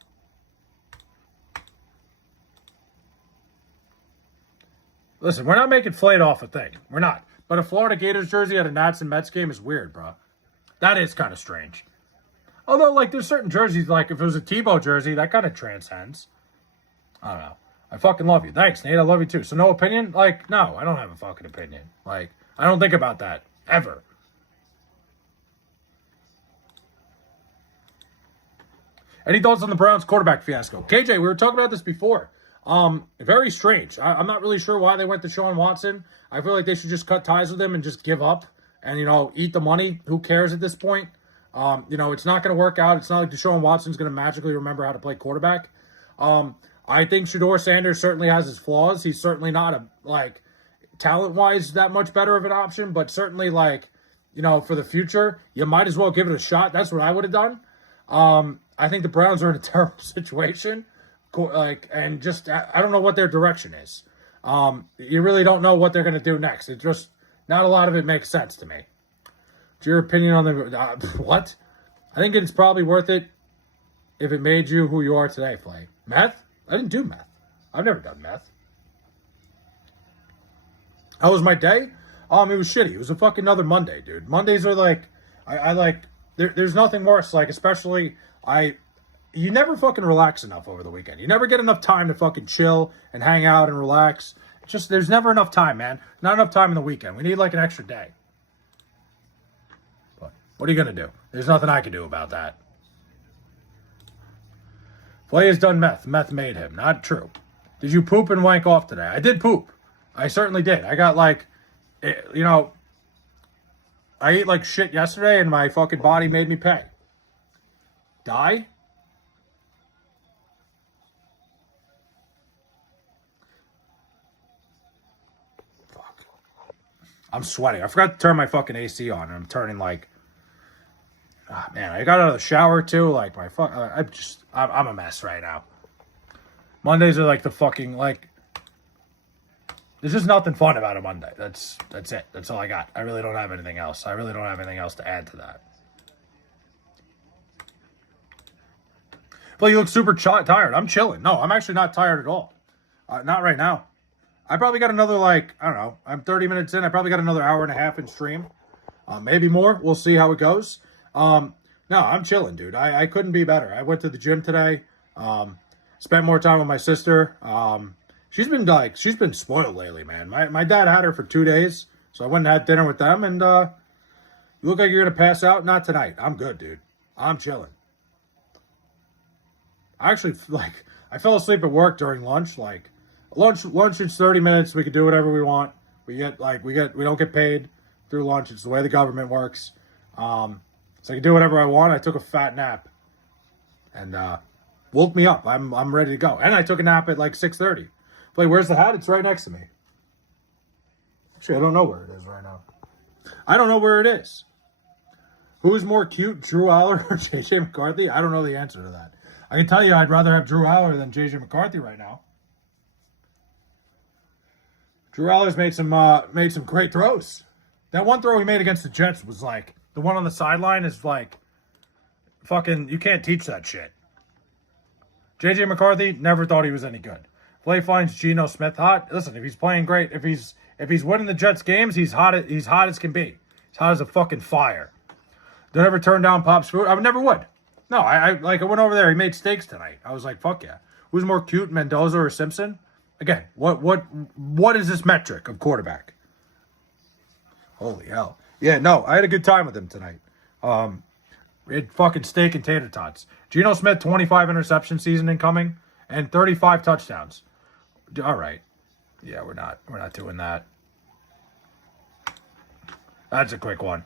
Listen, we're not making Flay off a thing. We're not. But a Florida Gators jersey at a Nats and Mets game is weird, bro. That is kind of strange. Although, like, there's certain jerseys, like, if it was a Tebow jersey, that kind of transcends. I don't know. I fucking love you. Thanks, Nate. I love you, too. So no opinion? Like, no, I don't have a fucking opinion. Like, I don't think about that. Ever. Any thoughts on the Browns quarterback fiasco? KJ, we were talking about this before. Very strange. I'm not really sure why they went to Sean Watson. I feel like they should just cut ties with him and just give up and, you know, eat the money. Who cares at this point? You know, it's not going to work out. It's not like Deshaun Watson's going to magically remember how to play quarterback. I think Shedeur Sanders certainly has his flaws. He's certainly not talent-wise that much better of an option, but certainly, like, you know, for the future, you might as well give it a shot. That's what I would have done. I think the Browns are in a terrible situation. Like, and just, I don't know what their direction is. You really don't know what they're going to do next. It just, not a lot of it makes sense to me. What's your opinion on the, what? I think it's probably worth it if it made you who you are today, Flay. Meth? I didn't do meth. I've never done meth. How was my day? It was shitty. It was a fucking another Monday, dude. Mondays are like, I like, there's nothing worse, like, especially, you never fucking relax enough over the weekend. You never get enough time to fucking chill and hang out and relax. It's just, there's never enough time, man. Not enough time in the weekend. We need, like, an extra day. But what are you going to do? There's nothing I can do about that. Flay has done meth. Meth made him. Not true. Did you poop and wank off today? I did poop. I certainly did. I got, like, you know, I ate like shit yesterday and my fucking body made me pay. Die? Fuck. I'm sweating. I forgot to turn my fucking AC on and I'm turning like... man, I got out of the shower too. Like, my fuck... I'm a mess right now. Mondays are like the fucking, like... There's just nothing fun about a Monday. That's it. That's all I got. I really don't have anything else. I really don't have anything else to add to that. Well, you look super tired. I'm chilling. No, I'm actually not tired at all. Not right now. I probably got another, like, I don't know. I'm 30 minutes in. I probably got another hour and a half in stream. Maybe more. We'll see how it goes. No, I'm chilling, dude. I couldn't be better. I went to the gym today. Spent more time with my sister. She's been spoiled lately, man. My dad had her for 2 days, so I went and had dinner with them, and you look like you're going to pass out. Not tonight. I'm good, dude. I'm chilling. I actually, like, I fell asleep at work during lunch. Like, lunch is 30 minutes. We can do whatever we want. We don't get paid through lunch. It's the way the government works. So I can do whatever I want. I took a fat nap. And woke me up. I'm ready to go. And I took a nap at like 6:30. Like, where's the hat? It's right next to me. Actually, I don't know where it is right now. I don't know where it is. Who's more cute, Drew Aller or JJ McCarthy? I don't know the answer to that. I can tell you I'd rather have Drew Aller than JJ McCarthy right now. Drew Aller's made some great throws. That one throw he made against the Jets was like, the one on the sideline is like, fucking, you can't teach that shit. JJ McCarthy, never thought he was any good. Flay finds Geno Smith hot. Listen, if he's playing great, if he's winning the Jets games, he's hot as can be. He's hot as a fucking fire. Don't ever turn down Pop's food. I never would. No, I went over there. He made steaks tonight. I was like, fuck yeah. Who's more cute, Mendoza or Simpson? Again, what is this metric of quarterback? Holy hell. Yeah, no, I had a good time with him tonight. We had fucking steak and tater tots. Geno Smith, 25 interception season incoming and 35 touchdowns. All right. Yeah, we're not doing that. That's a quick one.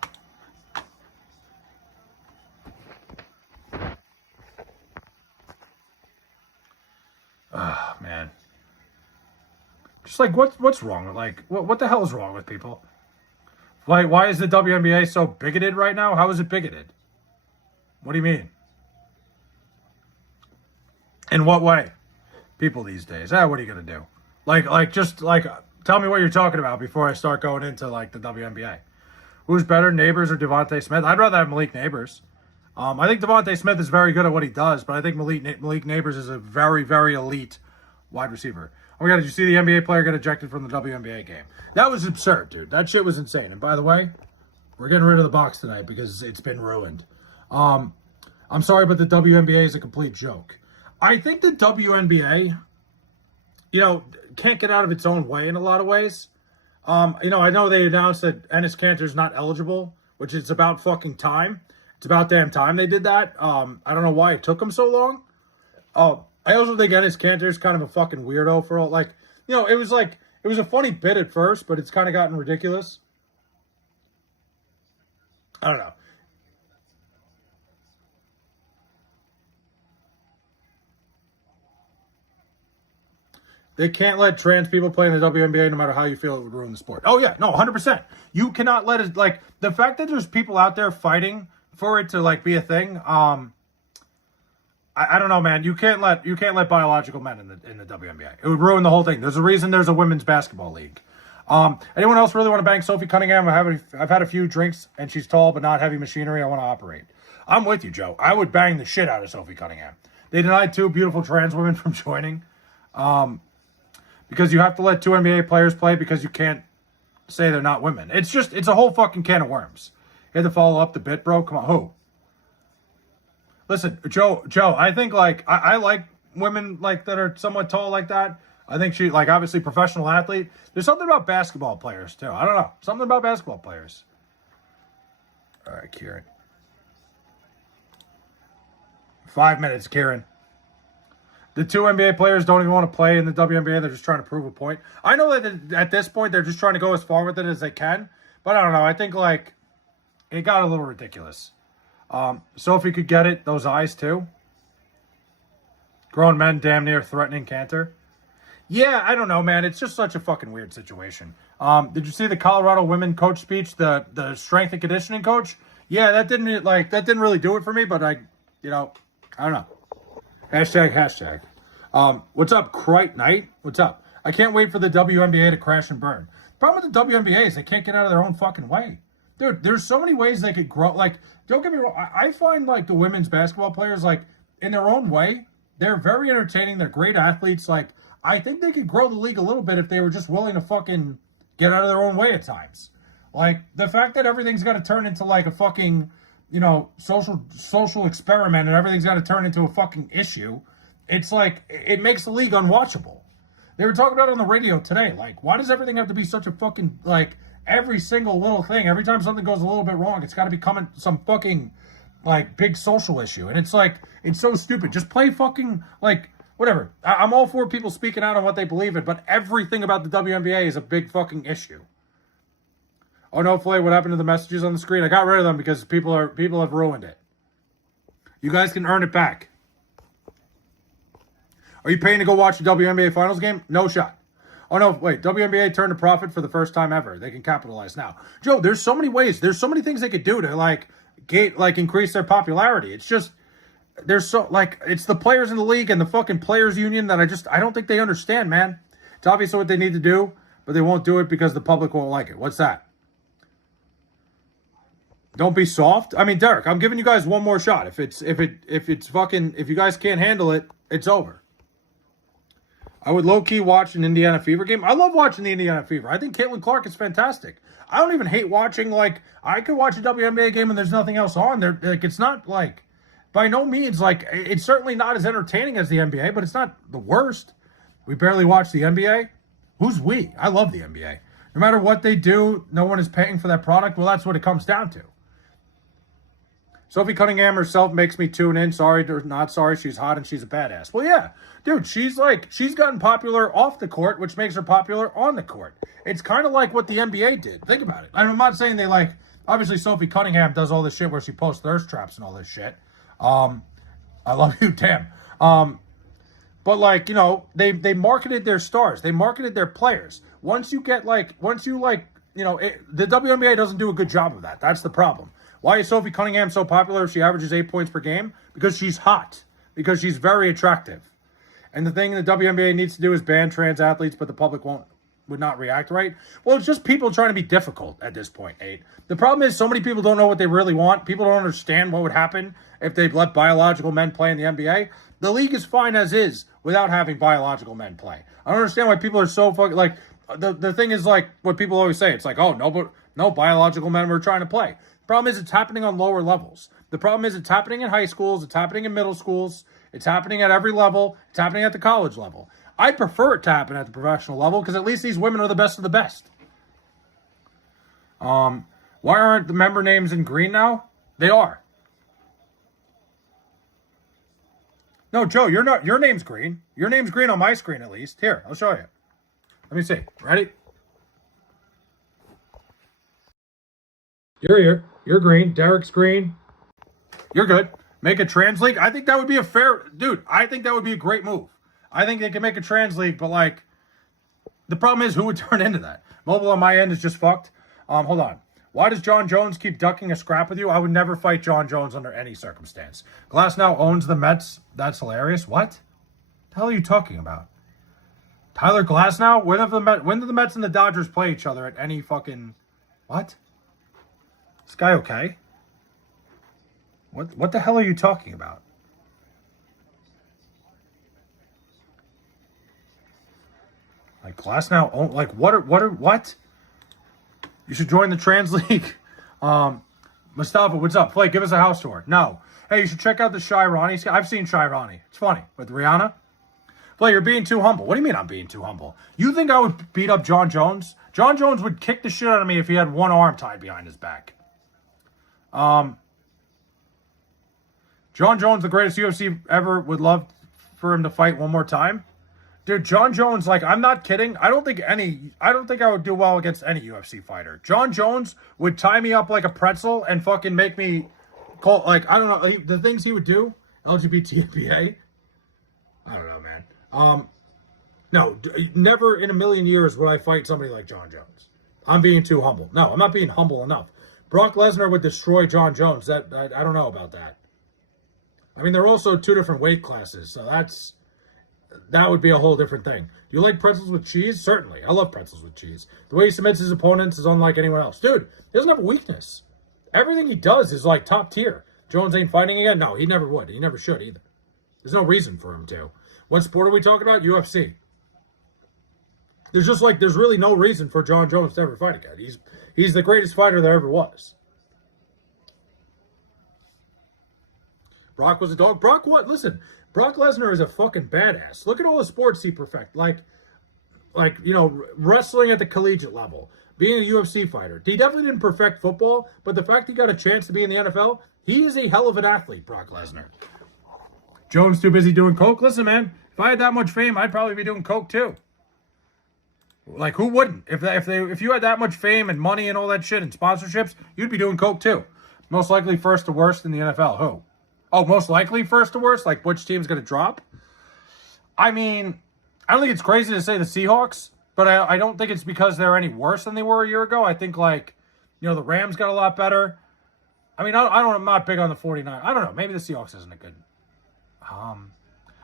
Ah, man. Just like what's wrong? Like what the hell is wrong with people? Like, why is the WNBA so bigoted right now? How is it bigoted? What do you mean? In what way? People these days. What are you gonna do? Just tell me what you're talking about before I start going into like the WNBA. Who's better, Neighbors or Devontae Smith? I'd rather have Malik Neighbors. I think Devontae Smith is very good at what he does, but I think Malik Neighbors is a very, very elite wide receiver. Oh my God, did you see the NBA player get ejected from the WNBA game? That was absurd, dude. That shit was insane. And by the way, we're getting rid of the box tonight because it's been ruined. I'm sorry, but the WNBA is a complete joke. I think the WNBA, can't get out of its own way in a lot of ways. I know they announced that Enes Kanter's not eligible, which is about fucking time. It's about damn time they did that. I don't know why it took them so long. I also think Enes Kanter's kind of a fucking weirdo for all, it was a funny bit at first, but it's kind of gotten ridiculous. I don't know. They can't let trans people play in the WNBA no matter how you feel it would ruin the sport. Oh, yeah. No, 100%. You cannot let it, the fact that there's people out there fighting for it to, be a thing, I don't know, man. You can't let biological men in the WNBA. It would ruin the whole thing. There's a reason there's a women's basketball league. Anyone else really want to bang Sophie Cunningham? I've had a few drinks, and she's tall but not heavy machinery. I want to operate. I'm with you, Joe. I would bang the shit out of Sophie Cunningham. They denied 2 beautiful trans women from joining. Because you have to let 2 NBA players play because you can't say they're not women. It's a whole fucking can of worms. You had to follow up the bit, bro. Come on, who? Listen, Joe, I think, I like women, that are somewhat tall like that. I think she, obviously professional athlete. There's something about basketball players, too. I don't know. Something about basketball players. All right, Kieran. 5 minutes, Kieran. The 2 NBA players don't even want to play in the WNBA. They're just trying to prove a point. I know that at this point, they're just trying to go as far with it as they can. But I don't know. I think, it got a little ridiculous. Sophie could get it. Those eyes, too. Grown men damn near threatening Cantor. Yeah, I don't know, man. It's just such a fucking weird situation. Did you see the Colorado women coach speech, the strength and conditioning coach? Yeah, that didn't really do it for me, but I don't know. Hashtag. What's up, Crite Knight? What's up? I can't wait for the WNBA to crash and burn. The problem with the WNBA is they can't get out of their own fucking way. Dude, there's so many ways they could grow. Don't get me wrong. I find, the women's basketball players, in their own way, they're very entertaining. They're great athletes. I think they could grow the league a little bit if they were just willing to fucking get out of their own way at times. The fact that everything's got to turn into, a fucking, social experiment and everything's got to turn into a fucking issue, it's it makes the league unwatchable. They were talking about it on the radio today. Why does everything have to be such a fucking, every single little thing, every time something goes a little bit wrong, it's got to become some fucking, big social issue. And it's it's so stupid. Just play fucking, whatever. I'm all for people speaking out on what they believe in, but everything about the WNBA is a big fucking issue. Oh no, Flay, what happened to the messages on the screen? I got rid of them because people have ruined it. You guys can earn it back. Are you paying to go watch the WNBA Finals game? No shot. Oh no, wait, WNBA turned a profit for the first time ever. They can capitalize now. Joe, there's so many ways. There's so many things they could do to increase their popularity. It's just it's the players in the league and the fucking players union that I don't think they understand, man. It's obviously what they need to do, but they won't do it because the public won't like it. What's that? Don't be soft. I mean, Derek, I'm giving you guys one more shot. If you guys can't handle it, it's over. I would low-key watch an Indiana Fever game. I love watching the Indiana Fever. I think Caitlin Clark is fantastic. I don't even hate watching, I could watch a WNBA game and there's nothing else on there. It's not, by no means, it's certainly not as entertaining as the NBA, but it's not the worst. We barely watch the NBA. Who's we? I love the NBA. No matter what they do, no one is paying for that product. Well, that's what it comes down to. Sophie Cunningham herself makes me tune in. Sorry or not sorry, she's hot and she's a badass. Well, yeah, dude, she's gotten popular off the court, which makes her popular on the court. It's kind of like what the NBA did. Think about it. I'm not saying they obviously Sophie Cunningham does all this shit where she posts thirst traps and all this shit. I love you, damn. But they marketed their stars. They marketed their players. The WNBA doesn't do a good job of that. That's the problem. Why is Sophie Cunningham so popular if she averages 8 points per game? Because she's hot. Because she's very attractive. And the thing the WNBA needs to do is ban trans athletes, but the public would not react right. Well, it's just people trying to be difficult at this point, Nate. The problem is so many people don't know what they really want. People don't understand what would happen if they let biological men play in the NBA. The league is fine as is without having biological men play. I don't understand why people are so fucking the thing is what people always say. It's no biological men were trying to play. The problem is it's happening on lower levels. The problem is it's happening in high schools. It's happening in middle schools. It's happening at every level. It's happening at the college level. I prefer it to happen at the professional level because at least these women are the best of the best. Why aren't the member names in green now? They are. No, Joe, your name's green. Your name's green on my screen at least. Here, I'll show you. Let me see. Ready? You're here. You're green. Derek's green. You're good. Make a trans league. I think that would be I think that would be a great move. I think they could make a trans league, but the problem is who would turn into that? Mobile on my end is just fucked. Hold on. Why does John Jones keep ducking a scrap with you? I would never fight John Jones under any circumstance. Glass now owns the Mets. That's hilarious. What the hell are you talking about? Tyler Glasnow? When did the Mets and the Dodgers play each other at any fucking... What? This guy okay? What the hell are you talking about? Glasnow... What? You should join the Trans League. Mustafa, what's up? Flake, give us a house tour. No. Hey, you should check out the Shy Ronnie. I've seen Shy Ronnie. It's funny. With Rihanna. Flake, you're being too humble. What do you mean I'm being too humble? You think I would beat up John Jones? John Jones would kick the shit out of me if he had one arm tied behind his back. John Jones, the greatest UFC ever, would love for him to fight one more time. Dude, John Jones, I'm not kidding. I don't think I would do well against any UFC fighter. John Jones would tie me up like a pretzel and fucking make me call, I don't know, the things he would do, LGBTQIA. I don't know, man. No, never in a million years would I fight somebody like John Jones. I'm being too humble. No, I'm not being humble enough. Brock Lesnar would destroy John Jones. I don't know about that. I mean, they're also two different weight classes, so that would be a whole different thing. Do you like pretzels with cheese? Certainly. I love pretzels with cheese. The way he submits his opponents is unlike anyone else. Dude, he doesn't have a weakness. Everything he does is top tier. Jones ain't fighting again? No, he never would. He never should either. There's no reason for him to. What sport are we talking about? UFC. There's just there's really no reason for John Jones to ever fight again. He's the greatest fighter there ever was. Brock was a dog. Brock what? Listen, Brock Lesnar is a fucking badass. Look at all the sports he perfected. Wrestling at the collegiate level, being a UFC fighter. He definitely didn't perfect football, but the fact he got a chance to be in the NFL, he is a hell of an athlete, Brock Lesnar. Jones too busy doing coke? Listen, man, if I had that much fame, I'd probably be doing coke too. Like, who wouldn't? If you had that much fame and money and all that shit and sponsorships, you'd be doing coke too. Most likely first to worst in the NFL. Who? Oh, most likely first to worst? Like, which team's going to drop? I mean, I don't think it's crazy to say the Seahawks, but I don't think it's because they're any worse than they were a year ago. I think, like, you know, the Rams got a lot better. I mean, I'm not big on the 49. I don't know. Maybe the Seahawks isn't a good.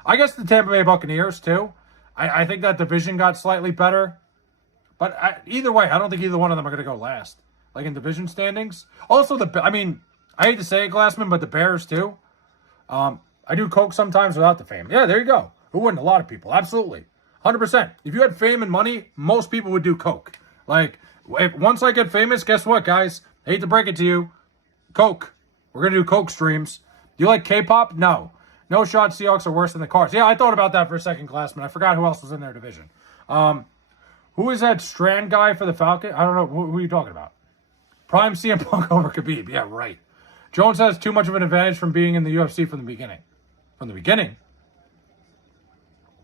I guess the Tampa Bay Buccaneers, too. I think that division got slightly better. But either way, I don't think either one of them are going to go last. Like, in division standings. Also, I hate to say it, Glassman, but the Bears, too. I do coke sometimes without the fame. Yeah, there you go. Who wouldn't? A lot of people. Absolutely. 100%. If you had fame and money, most people would do coke. Like, once I get famous, guess what, guys? I hate to break it to you. Coke. We're going to do coke streams. Do you like K-pop? No. No shot Seahawks are worse than the Cards. Yeah, I thought about that for a second, Glassman. I forgot who else was in their division. Who is that Strand guy for the Falcon? I don't know. Who are you talking about? Prime CM Punk over Khabib. Yeah, right. Jones has too much of an advantage from being in the UFC from the beginning. From the beginning?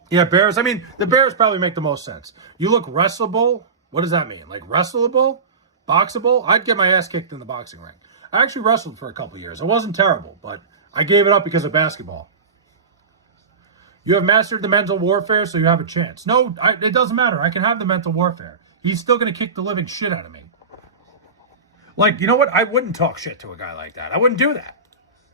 Yeah, Bears. I mean, the Bears probably make the most sense. You look wrestleable. What does that mean? Like wrestleable? Boxable? I'd get my ass kicked in the boxing ring. I actually wrestled for a couple years. It wasn't terrible, but I gave it up because of basketball. You have mastered the mental warfare, so you have a chance. No, it doesn't matter. I can have the mental warfare. He's still going to kick the living shit out of me. Like, you know what? I wouldn't talk shit to a guy like that. I wouldn't do that.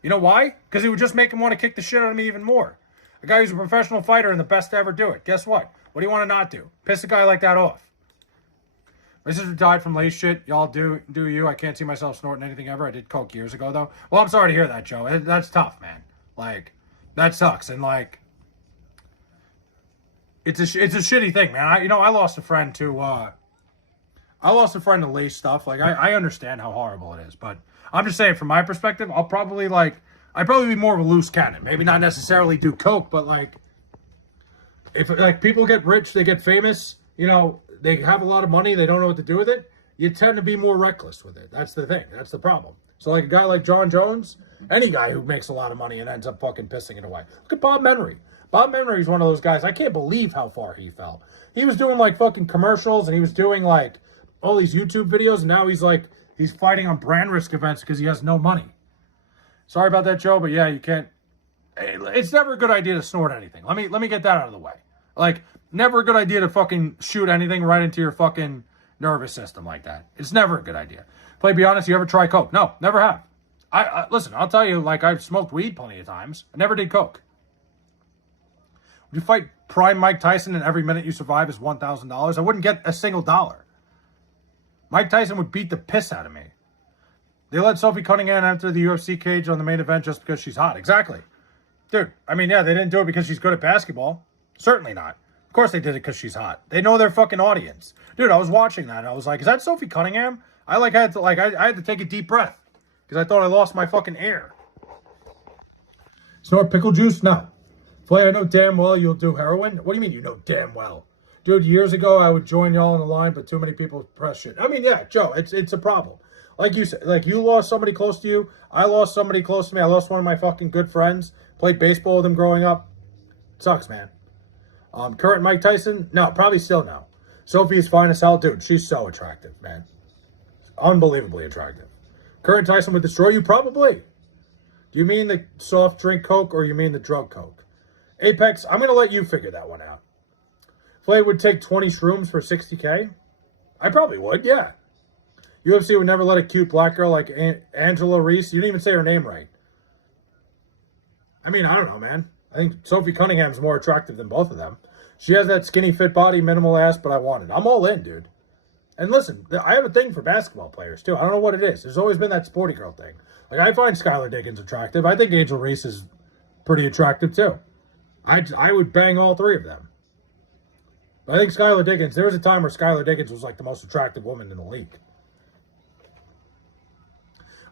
You know why? Because it would just make him want to kick the shit out of me even more. A guy who's a professional fighter and the best to ever do it. Guess what? What do you want to not do? Piss a guy like that off. My sister died from lace shit. Y'all do you. I can't see myself snorting anything ever. I did coke years ago, though. Well, I'm sorry to hear that, Joe. That's tough, man. Like, that sucks. And, like, it's a shitty thing, man. I lost a friend to lace stuff. Like, I understand how horrible it is, but I'm just saying, from my perspective, I'd probably be more of a loose cannon. Maybe not necessarily do coke, but like, if like people get rich, they get famous, you know, they have a lot of money, they don't know what to do with it. You tend to be more reckless with it. That's the thing. That's the problem. So like a guy like John Jones, any guy who makes a lot of money and ends up fucking pissing it away. Look at Bob Menery. Bob Menery is one of those guys. I can't believe how far he fell. He was doing like fucking commercials and he was doing like all these YouTube videos, and now he's fighting on brand risk events because he has no money. Sorry about that, Joe, but yeah, you can't. It's never a good idea to snort anything. Let me get that out of the way. Like, never a good idea to fucking shoot anything right into your fucking nervous system like that. It's never a good idea. Play, be honest, you ever try coke? No, never have. I listen, I'll tell you, like, I've smoked weed plenty of times. I never did coke. Would you fight prime Mike Tyson and every minute you survive is $1,000? I wouldn't get a single dollar. Mike Tyson would beat the piss out of me. They let Sophie Cunningham enter the UFC cage on the main event just because she's hot. Exactly. Dude, I mean, yeah, they didn't do it because she's good at basketball. Certainly not. Of course they did it because she's hot. They know their fucking audience. Dude, I was watching that and I was like, is that Sophie Cunningham? I had to take a deep breath because I thought I lost my fucking air. Snort pickle juice? No. Flay, I know damn well you'll do heroin. What do you mean you know damn well? Dude, years ago I would join y'all on the line, but too many people press shit. I mean, yeah, Joe, it's a problem. Like you said, like you lost somebody close to you. I lost somebody close to me. I lost one of my fucking good friends. Played baseball with him growing up. Sucks, man. Current Mike Tyson? No, probably still no. Sophie's fine as hell. Dude, she's so attractive, man. Unbelievably attractive. Current Tyson would destroy you? Probably. Do you mean the soft drink coke or you mean the drug coke? Apex, I'm going to let you figure that one out. Flay would take 20 shrooms for $60K? I probably would, yeah. UFC would never let a cute black girl like Angela Reese. You didn't even say her name right. I mean, I don't know, man. I think Sophie Cunningham's more attractive than both of them. She has that skinny fit body, minimal ass, but I want it. I'm all in, dude. And listen, I have a thing for basketball players, too. I don't know what it is. There's always been that sporty girl thing. Like, I find Skylar Diggins attractive. I think Angel Reese is pretty attractive, too. I would bang all three of them. But I think Skylar Diggins, there was a time where Skylar Diggins was like the most attractive woman in the league.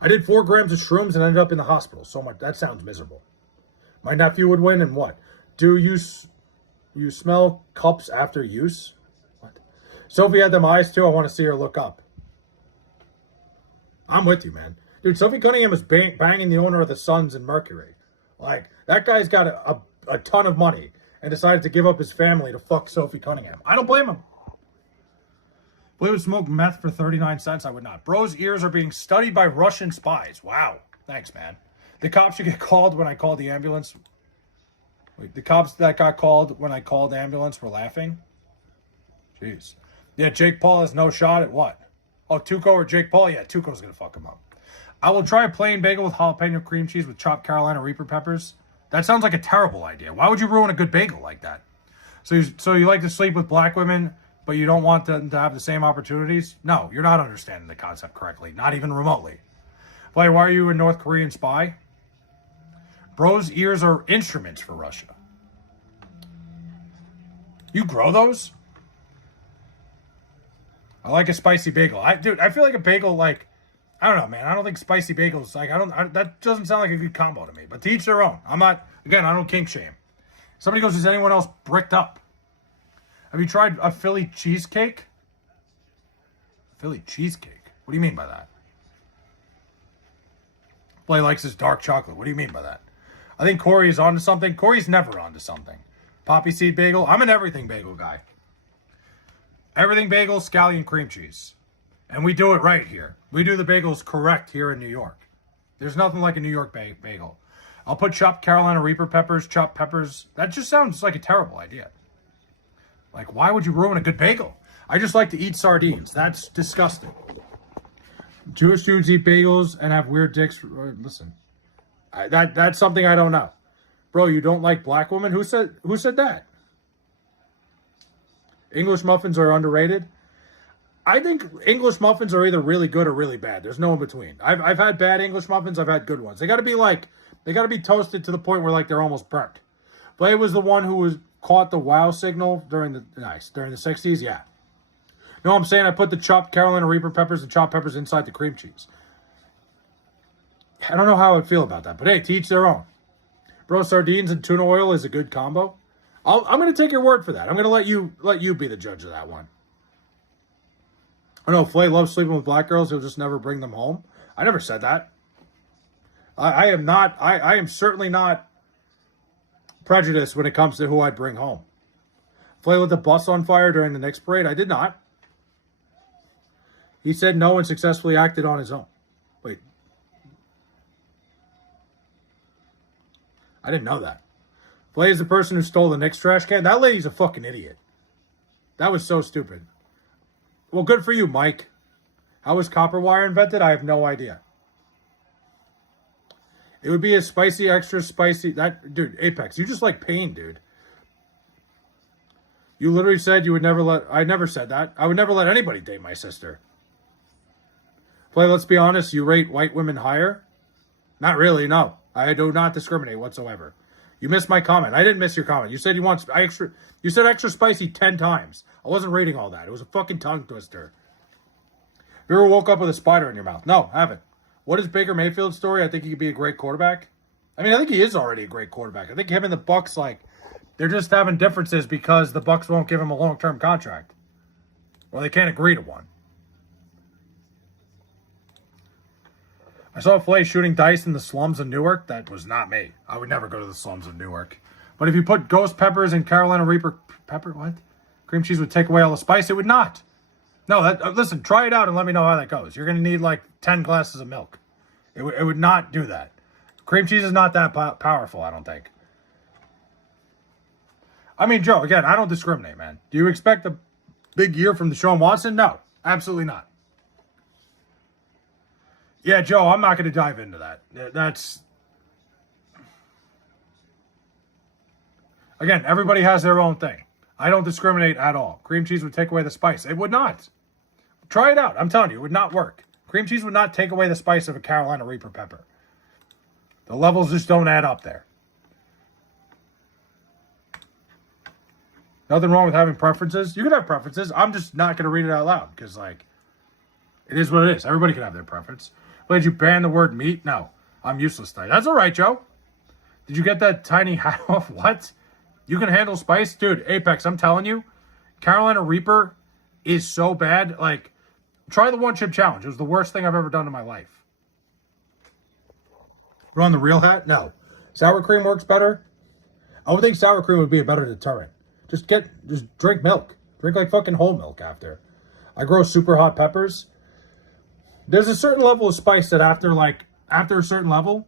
I did 4 grams of shrooms and ended up in the hospital. So much. That sounds miserable. My nephew would win, and what? Do you smell cups after use? What? Sophie had them eyes, too. I want to see her look up. I'm with you, man. Dude, Sophie Cunningham is banging the owner of the Suns and Mercury. Like, that guy's got a ton of money and decided to give up his family to fuck Sophie Cunningham. I don't blame him. Boy would smoke meth for 39 cents. I would not. Bro's ears are being studied by Russian spies. Wow. Thanks, man. The cops should get called when I called the ambulance. Wait, the cops that got called when I called the ambulance were laughing? Jeez. Yeah, Jake Paul has no shot at what? Oh, Tuco or Jake Paul? Yeah, Tuco's going to fuck him up. I will try a plain bagel with jalapeno cream cheese with chopped Carolina Reaper peppers. That sounds like a terrible idea. Why would you ruin a good bagel like that? So you like to sleep with black women, but you don't want them to have the same opportunities? No, you're not understanding the concept correctly. Not even remotely. Why are you a North Korean spy? Bro's ears are instruments for Russia. You grow those? I like a spicy bagel. Dude, I feel like a bagel, like, I don't know, man. I don't think spicy bagels, like, that doesn't sound like a good combo to me. But to each their own. I'm not, again, I don't kink shame. Somebody goes, is anyone else bricked up? Have you tried a Philly cheesecake? Philly cheesecake? What do you mean by that? Blay likes his dark chocolate. What do you mean by that? I think Corey is onto something. Corey's never onto something. Poppy seed bagel. I'm an everything bagel guy. Everything bagel, scallion cream cheese. And we do it right here. We do the bagels correct here in New York. There's nothing like a New York bagel. I'll put chopped Carolina Reaper peppers, chopped peppers. That just sounds like a terrible idea. Like, why would you ruin a good bagel? I just like to eat sardines. That's disgusting. Jewish dudes eat bagels and have weird dicks. Listen, that's something I don't know. Bro, you don't like black women? Who said that? English muffins are underrated. I think English muffins are either really good or really bad. There's no in between. I've had bad English muffins. I've had good ones. They got to be toasted to the point where like they're almost burnt. Blay was the one who caught the wow signal during the 60s. Yeah. No, I'm saying I put the chopped Carolina Reaper peppers and chopped peppers inside the cream cheese. I don't know how I would feel about that, but hey, to each their own. Bro, sardines and tuna oil is a good combo. I'm going to take your word for that. I'm going to let you be the judge of that one. I know Flay loves sleeping with black girls. He'll just never bring them home. I never said that. I am certainly not prejudiced when it comes to who I'd bring home. Flay lit the bus on fire during the Knicks parade. I did not. He said no and successfully acted on his own. Wait. I didn't know that. Flay is the person who stole the Knicks trash can. That lady's a fucking idiot. That was so stupid. Well, good for you, Mike. How was copper wire invented? I have no idea. It would be a spicy, extra spicy. Dude, Apex, you just like pain, dude. You literally said you would never let. I never said that. I would never let anybody date my sister. Flay, let's be honest. You rate white women higher? Not really, no. I do not discriminate whatsoever. You missed my comment. I didn't miss your comment. You said you want extra. You said extra spicy 10 times. I wasn't reading all that. It was a fucking tongue twister. Have you ever woke up with a spider in your mouth? No, haven't. What is Baker Mayfield's story? I think he could be a great quarterback. I mean, I think he is already a great quarterback. I think him and the Bucks, like, they're just having differences because the Bucks won't give him a long-term contract. Or they can't agree to one. I saw Flay shooting dice in the slums of Newark. That was not me. I would never go to the slums of Newark. But if you put ghost peppers and Carolina Reaper pepper, what? Cream cheese would take away all the spice? It would not. No, listen, try it out and let me know how that goes. You're going to need like 10 glasses of milk. It would not do that. Cream cheese is not that powerful, I don't think. I mean, Joe, again, I don't discriminate, man. Do you expect a big year from Deshaun Watson? No, absolutely not. Yeah, Joe, I'm not going to dive into that. That's... Again, everybody has their own thing. I don't discriminate at all. Cream cheese would take away the spice. It would not. Try it out. I'm telling you, it would not work. Cream cheese would not take away the spice of a Carolina Reaper pepper. The levels just don't add up there. Nothing wrong with having preferences. You can have preferences. I'm just not going to read it out loud because, like, it is what it is. Everybody can have their preference. But did you ban the word meat? No. I'm useless tonight. That's all right, Joe. Did you get that tiny hat off? What? You can handle spice? Dude, Apex, I'm telling you, Carolina Reaper is so bad. Like, try the one-chip challenge. It was the worst thing I've ever done in my life. Run the real hat? No. Sour cream works better? I would think sour cream would be a better deterrent. Just drink milk. Drink like fucking whole milk after. I grow super hot peppers. There's a certain level of spice that after a certain level,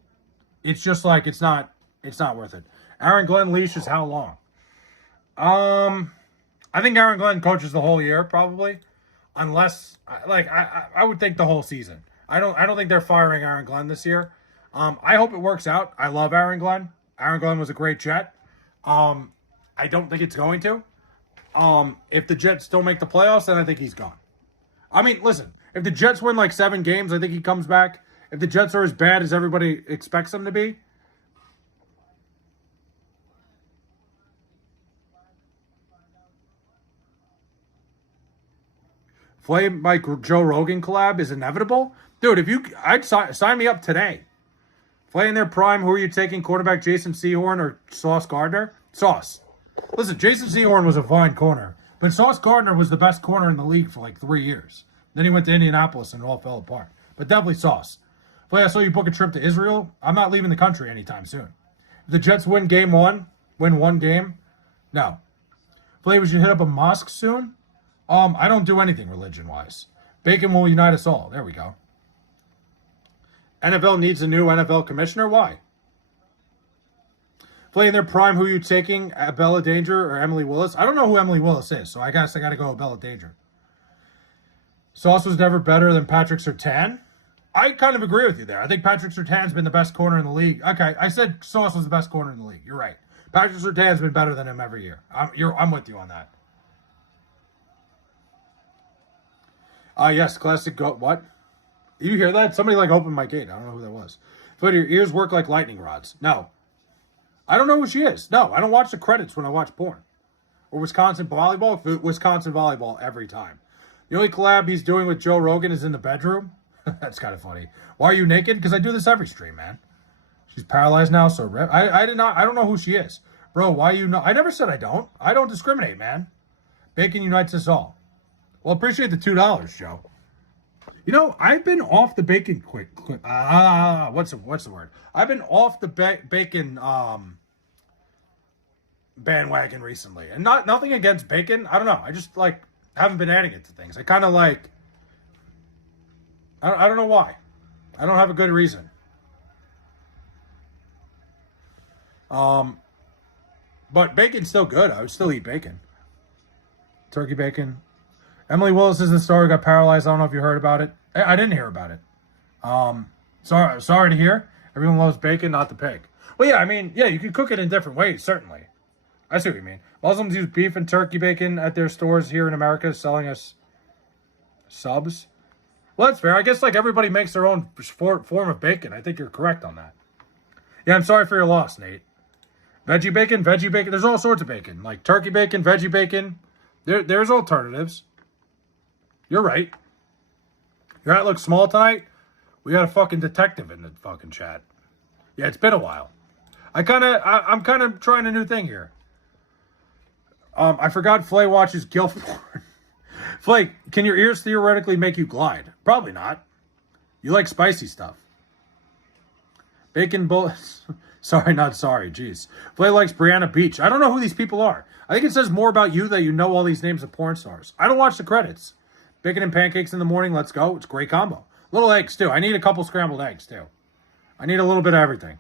it's just like it's not worth it. Aaron Glenn leash is how long? I think Aaron Glenn coaches the whole year probably, unless I would think the whole season. I don't think they're firing Aaron Glenn this year. I hope it works out. I love Aaron Glenn. Aaron Glenn was a great Jet. I don't think it's going to. If the Jets don't make the playoffs, then I think he's gone. I mean, listen, if the Jets win like 7 games, I think he comes back. If the Jets are as bad as everybody expects them to be, Flay Mike Joe Rogan collab is inevitable. Dude, I'd sign me up today. Flay in their prime, who are you taking? Quarterback Jason Sehorn or Sauce Gardner? Sauce. Listen, Jason Sehorn was a fine corner, but Sauce Gardner was the best corner in the league for like 3 years. Then he went to Indianapolis and it all fell apart. But definitely Sauce. Flay, I saw you book a trip to Israel. I'm not leaving the country anytime soon. If the Jets win one game, no. Flay, would you hit up a mosque soon? I don't do anything religion-wise. Bacon will unite us all. There we go. NFL needs a new NFL commissioner? Why? Flay in their prime, who are you taking? Bella Danger or Emily Willis? I don't know who Emily Willis is, so I guess I got to go with Bella Danger. Sauce was never better than Patrick Surtain. I kind of agree with you there. I think Patrick Surtain's been the best corner in the league. Okay, I said Sauce was the best corner in the league. You're right. Patrick Surtain's been better than him every year. I'm with you on that. Yes, classic goat. What? You hear that? Somebody opened my gate. I don't know who that was. But your ears work like lightning rods. No. I don't know who she is. No, I don't watch the credits when I watch porn. Or Wisconsin volleyball. Wisconsin volleyball every time. The only collab he's doing with Joe Rogan is in the bedroom. That's kind of funny. Why are you naked? Because I do this every stream, man. She's paralyzed now, so I don't know who she is. Bro, why you know? I never said I don't. I don't discriminate, man. Bacon unites us all. Well, appreciate the $2, Joe. You know, I've been off the bacon what's the word? I've been off the bacon bandwagon recently. And nothing against bacon. I don't know. I just haven't been adding it to things. I kind of I don't know why. I don't have a good reason. But bacon's still good. I would still eat bacon. Turkey bacon. Emily Willis is the star who got paralyzed. I don't know if you heard about it. I didn't hear about it. Sorry to hear. Everyone loves bacon, not the pig. Well, yeah, I mean, yeah, you can cook it in different ways, certainly. I see what you mean. Muslims use beef and turkey bacon at their stores here in America, selling us subs. Well, that's fair. I guess everybody makes their own form of bacon. I think you're correct on that. Yeah, I'm sorry for your loss, Nate. Veggie bacon. There's all sorts of bacon, like turkey bacon, veggie bacon. There's alternatives. You're right. Your hat looks small tonight. We got a fucking detective in the fucking chat. Yeah, it's been a while. I'm kind of trying a new thing here. I forgot Flay watches guilt porn. Flay, can your ears theoretically make you glide? Probably not. You like spicy stuff. Bacon bullets. Sorry, not sorry. Jeez. Flay likes Brianna Beach. I don't know who these people are. I think it says more about you that you know all these names of porn stars. I don't watch the credits. Bacon and pancakes in the morning. Let's go. It's a great combo. Little eggs, too. I need a couple scrambled eggs, too. I need a little bit of everything.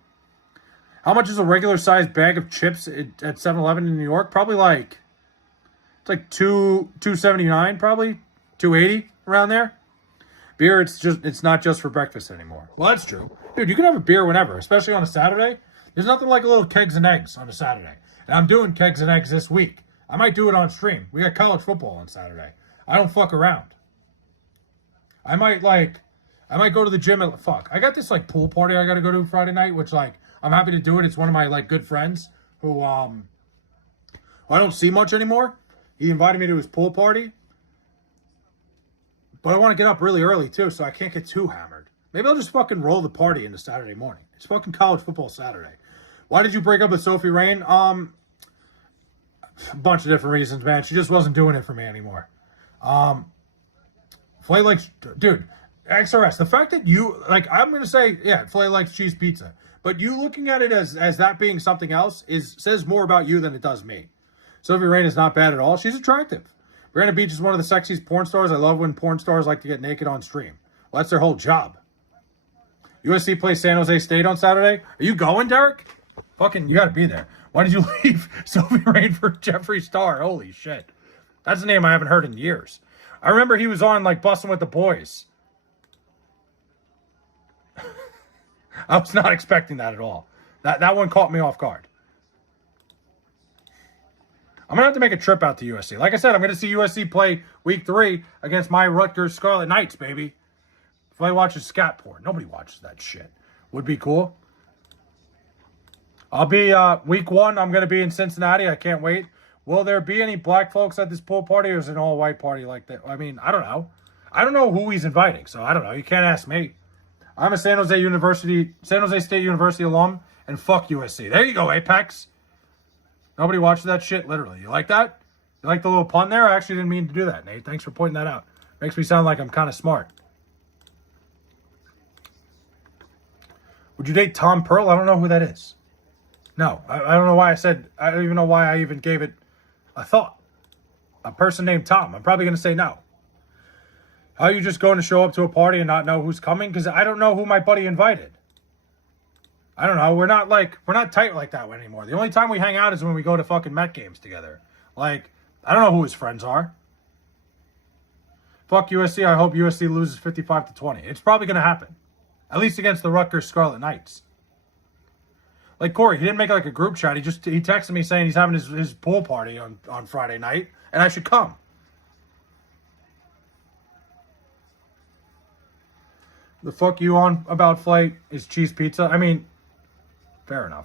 How much is a regular-sized bag of chips at 7-Eleven in New York? Probably it's like $2.79, probably. $2.80, around there. Beer, it's not just for breakfast anymore. Well, that's true. Dude, you can have a beer whenever, especially on a Saturday. There's nothing like a little kegs and eggs on a Saturday. And I'm doing kegs and eggs this week. I might do it on stream. We got college football on Saturday. I don't fuck around. I might go to the gym and I got this pool party I got to go to Friday night, which I'm happy to do it. It's one of my good friends who I don't see much anymore. He invited me to his pool party. But I want to get up really early too, so I can't get too hammered. Maybe I'll just fucking roll the party into Saturday morning. It's fucking college football Saturday. Why did you break up with Sophie Rain? A bunch of different reasons, man. She just wasn't doing it for me anymore. Flay likes, dude, XRS. The fact that you, I'm going to say, yeah, Flay likes cheese pizza. But you looking at it as that being something else says more about you than it does me. Sophie Rain is not bad at all. She's attractive. Brianna Beach is one of the sexiest porn stars. I love when porn stars like to get naked on stream. Well, that's their whole job. USC plays San Jose State on Saturday. Are you going, Derek? Fucking, you got to be there. Why did you leave Sophie Rain for Jeffree Star? Holy shit. That's a name I haven't heard in years. I remember he was on, like, Bussin' with the Boys. I was not expecting that at all. That one caught me off guard. I'm going to have to make a trip out to USC. Like I said, I'm going to see USC play week 3 against my Rutgers Scarlet Knights, baby. If I watch scat porn, nobody watches that shit. Would be cool. I'll be, week 1, I'm going to be in Cincinnati. I can't wait. Will there be any black folks at this pool party, or is it an all-white party like that? I mean, I don't know. I don't know who he's inviting, so I don't know. You can't ask me. I'm a San Jose State University alum, and fuck USC. There you go, Apex. Nobody watches that shit, literally. You like that? You like the little pun there? I actually didn't mean to do that, Nate. Thanks for pointing that out. Makes me sound like I'm kind of smart. Would you date Tom Pearl? I don't know who that is. No, I don't know why I don't even know why I even gave it a thought. A person named Tom. I'm probably going to say no. How are you just going to show up to a party and not know who's coming? Because I don't know who my buddy invited. I don't know. We're not tight like that anymore. The only time we hang out is when we go to fucking Met games together. Like, I don't know who his friends are. Fuck USC. I hope USC loses 55-20. It's probably going to happen. At least against the Rutgers Scarlet Knights. Like, Corey, he didn't make like a group chat. He texted me saying he's having his pool party on Friday night, and I should come. The fuck you on about flight is cheese pizza. I mean, fair enough.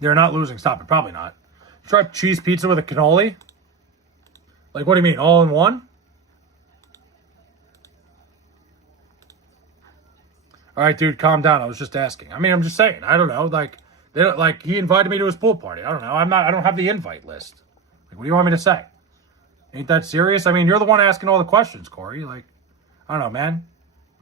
They're not losing. Stop it. Probably not. Try cheese pizza with a cannoli? Like, what do you mean? All in one? All right, dude, calm down. I was just asking. I mean, I'm just saying. I don't know. Like, he invited me to his pool party. I don't know. I don't have the invite list. Like, what do you want me to say? Ain't that serious? I mean, you're the one asking all the questions, Corey. Like, I don't know, man.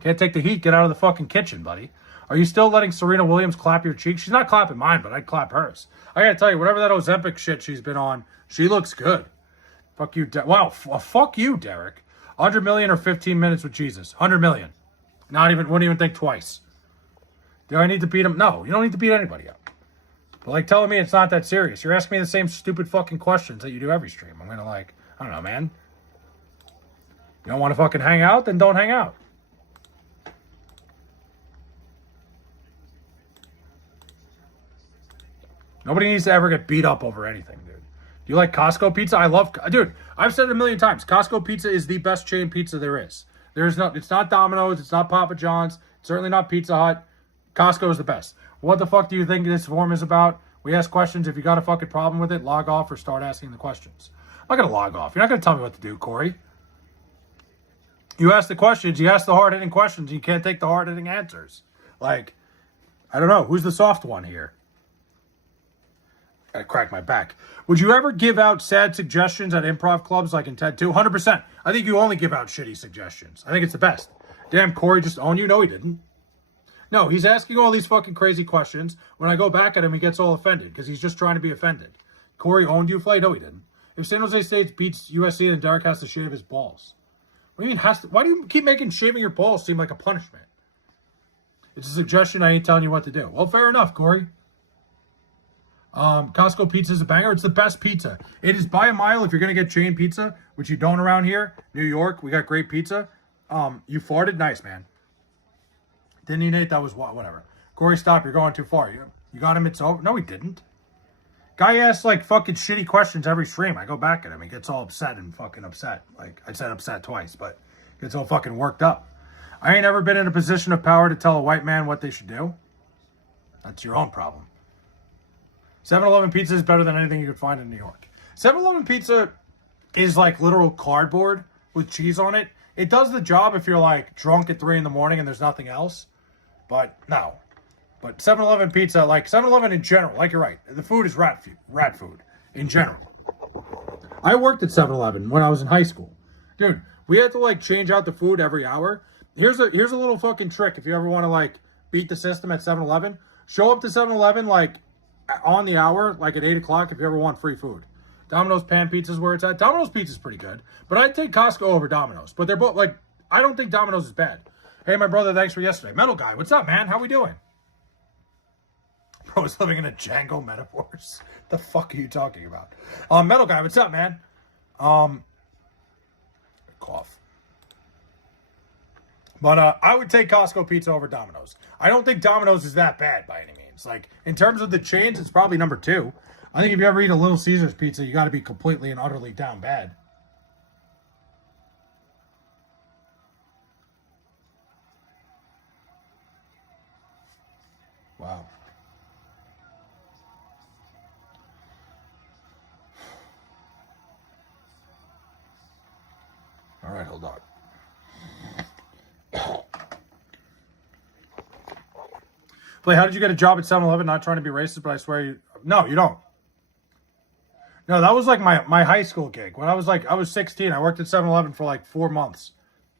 Can't take the heat. Get out of the fucking kitchen, buddy. Are you still letting Serena Williams clap your cheek? She's not clapping mine, but I'd clap hers. I gotta tell you, whatever that Ozempic shit she's been on, she looks good. Fuck you, wow. Fuck you, Derek. 100 million or 15 minutes with Jesus? 100 million. Wouldn't even think twice. Do I need to beat him? No, you don't need to beat anybody up. But like telling me it's not that serious. You're asking me the same stupid fucking questions that you do every stream. I'm gonna I don't know, man. You don't want to fucking hang out? Then don't hang out. Nobody needs to ever get beat up over anything, dude. Do you like Costco pizza? Dude, I've said it a million times. Costco pizza is the best chain pizza there is. It's not Domino's, it's not Papa John's, it's certainly not Pizza Hut. Costco is the best. What the fuck do you think this forum is about? We ask questions. If you got a fucking problem with it, log off or start asking the questions. I'm not going to log off. You're not going to tell me what to do, Corey. You ask the questions, you ask the hard-hitting questions, you can't take the hard-hitting answers. Like, I don't know. Who's the soft one here? I crack my back. Would you ever give out sad suggestions at improv clubs like in TED 2? 100%. I think you only give out shitty suggestions. I think it's the best. Damn, Corey just owned you? No, he didn't. No, he's asking all these fucking crazy questions. When I go back at him, he gets all offended because he's just trying to be offended. Corey owned you, Flay? No, he didn't. If San Jose State beats USC, then Derek has to shave his balls. What do you mean has to? Why do you keep making shaving your balls seem like a punishment? It's a suggestion. I ain't telling you what to do. Well, fair enough, Corey. Costco pizza is a banger. It's the best pizza. It is by a mile if you're going to get chain pizza, which you don't around here. New York, we got great pizza. You farted? Nice, man. Didn't you, Nate? That was whatever. Corey, stop. You're going too far. You got him. It's over. No, he didn't. Guy asks like fucking shitty questions every stream. I go back at him. He gets all upset and fucking upset. Like, I said upset twice, but gets all fucking worked up. I ain't ever been in a position of power to tell a white man what they should do. That's your own problem. 7-Eleven pizza is better than anything you could find in New York. 7-Eleven pizza is like literal cardboard with cheese on it. It does the job if you're like drunk at 3 in the morning and there's nothing else. But no. But 7-Eleven pizza, like 7-Eleven in general, like you're right. The food is rat food in general. I worked at 7-Eleven when I was in high school. Dude, we had to like change out the food every hour. Here's a little fucking trick if you ever want to like beat the system at 7-Eleven. Show up to 7-Eleven like on the hour, like at 8 o'clock if you ever want free food. Domino's Pan Pizza is where it's at. Domino's Pizza is pretty good, but I'd take Costco over Domino's. But they're both like, I don't think Domino's is bad. Hey, my brother, thanks for yesterday. Metal Guy, what's up, man? How we doing? Bro is living in a Django metaphors. The fuck are you talking about? Metal Guy, what's up, man? Cough. But I would take Costco pizza over Domino's. I don't think Domino's is that bad by any means. Like, in terms of the chains, it's probably number 2. I think if you ever eat a Little Caesars pizza, you got to be completely and utterly down bad. Wow. All right, hold on. Play, how did you get a job at 7-Eleven? Not trying to be racist, but I swear you... No, you don't. No, that was like my high school gig. When I was 16, I worked at 7-Eleven for like 4 months.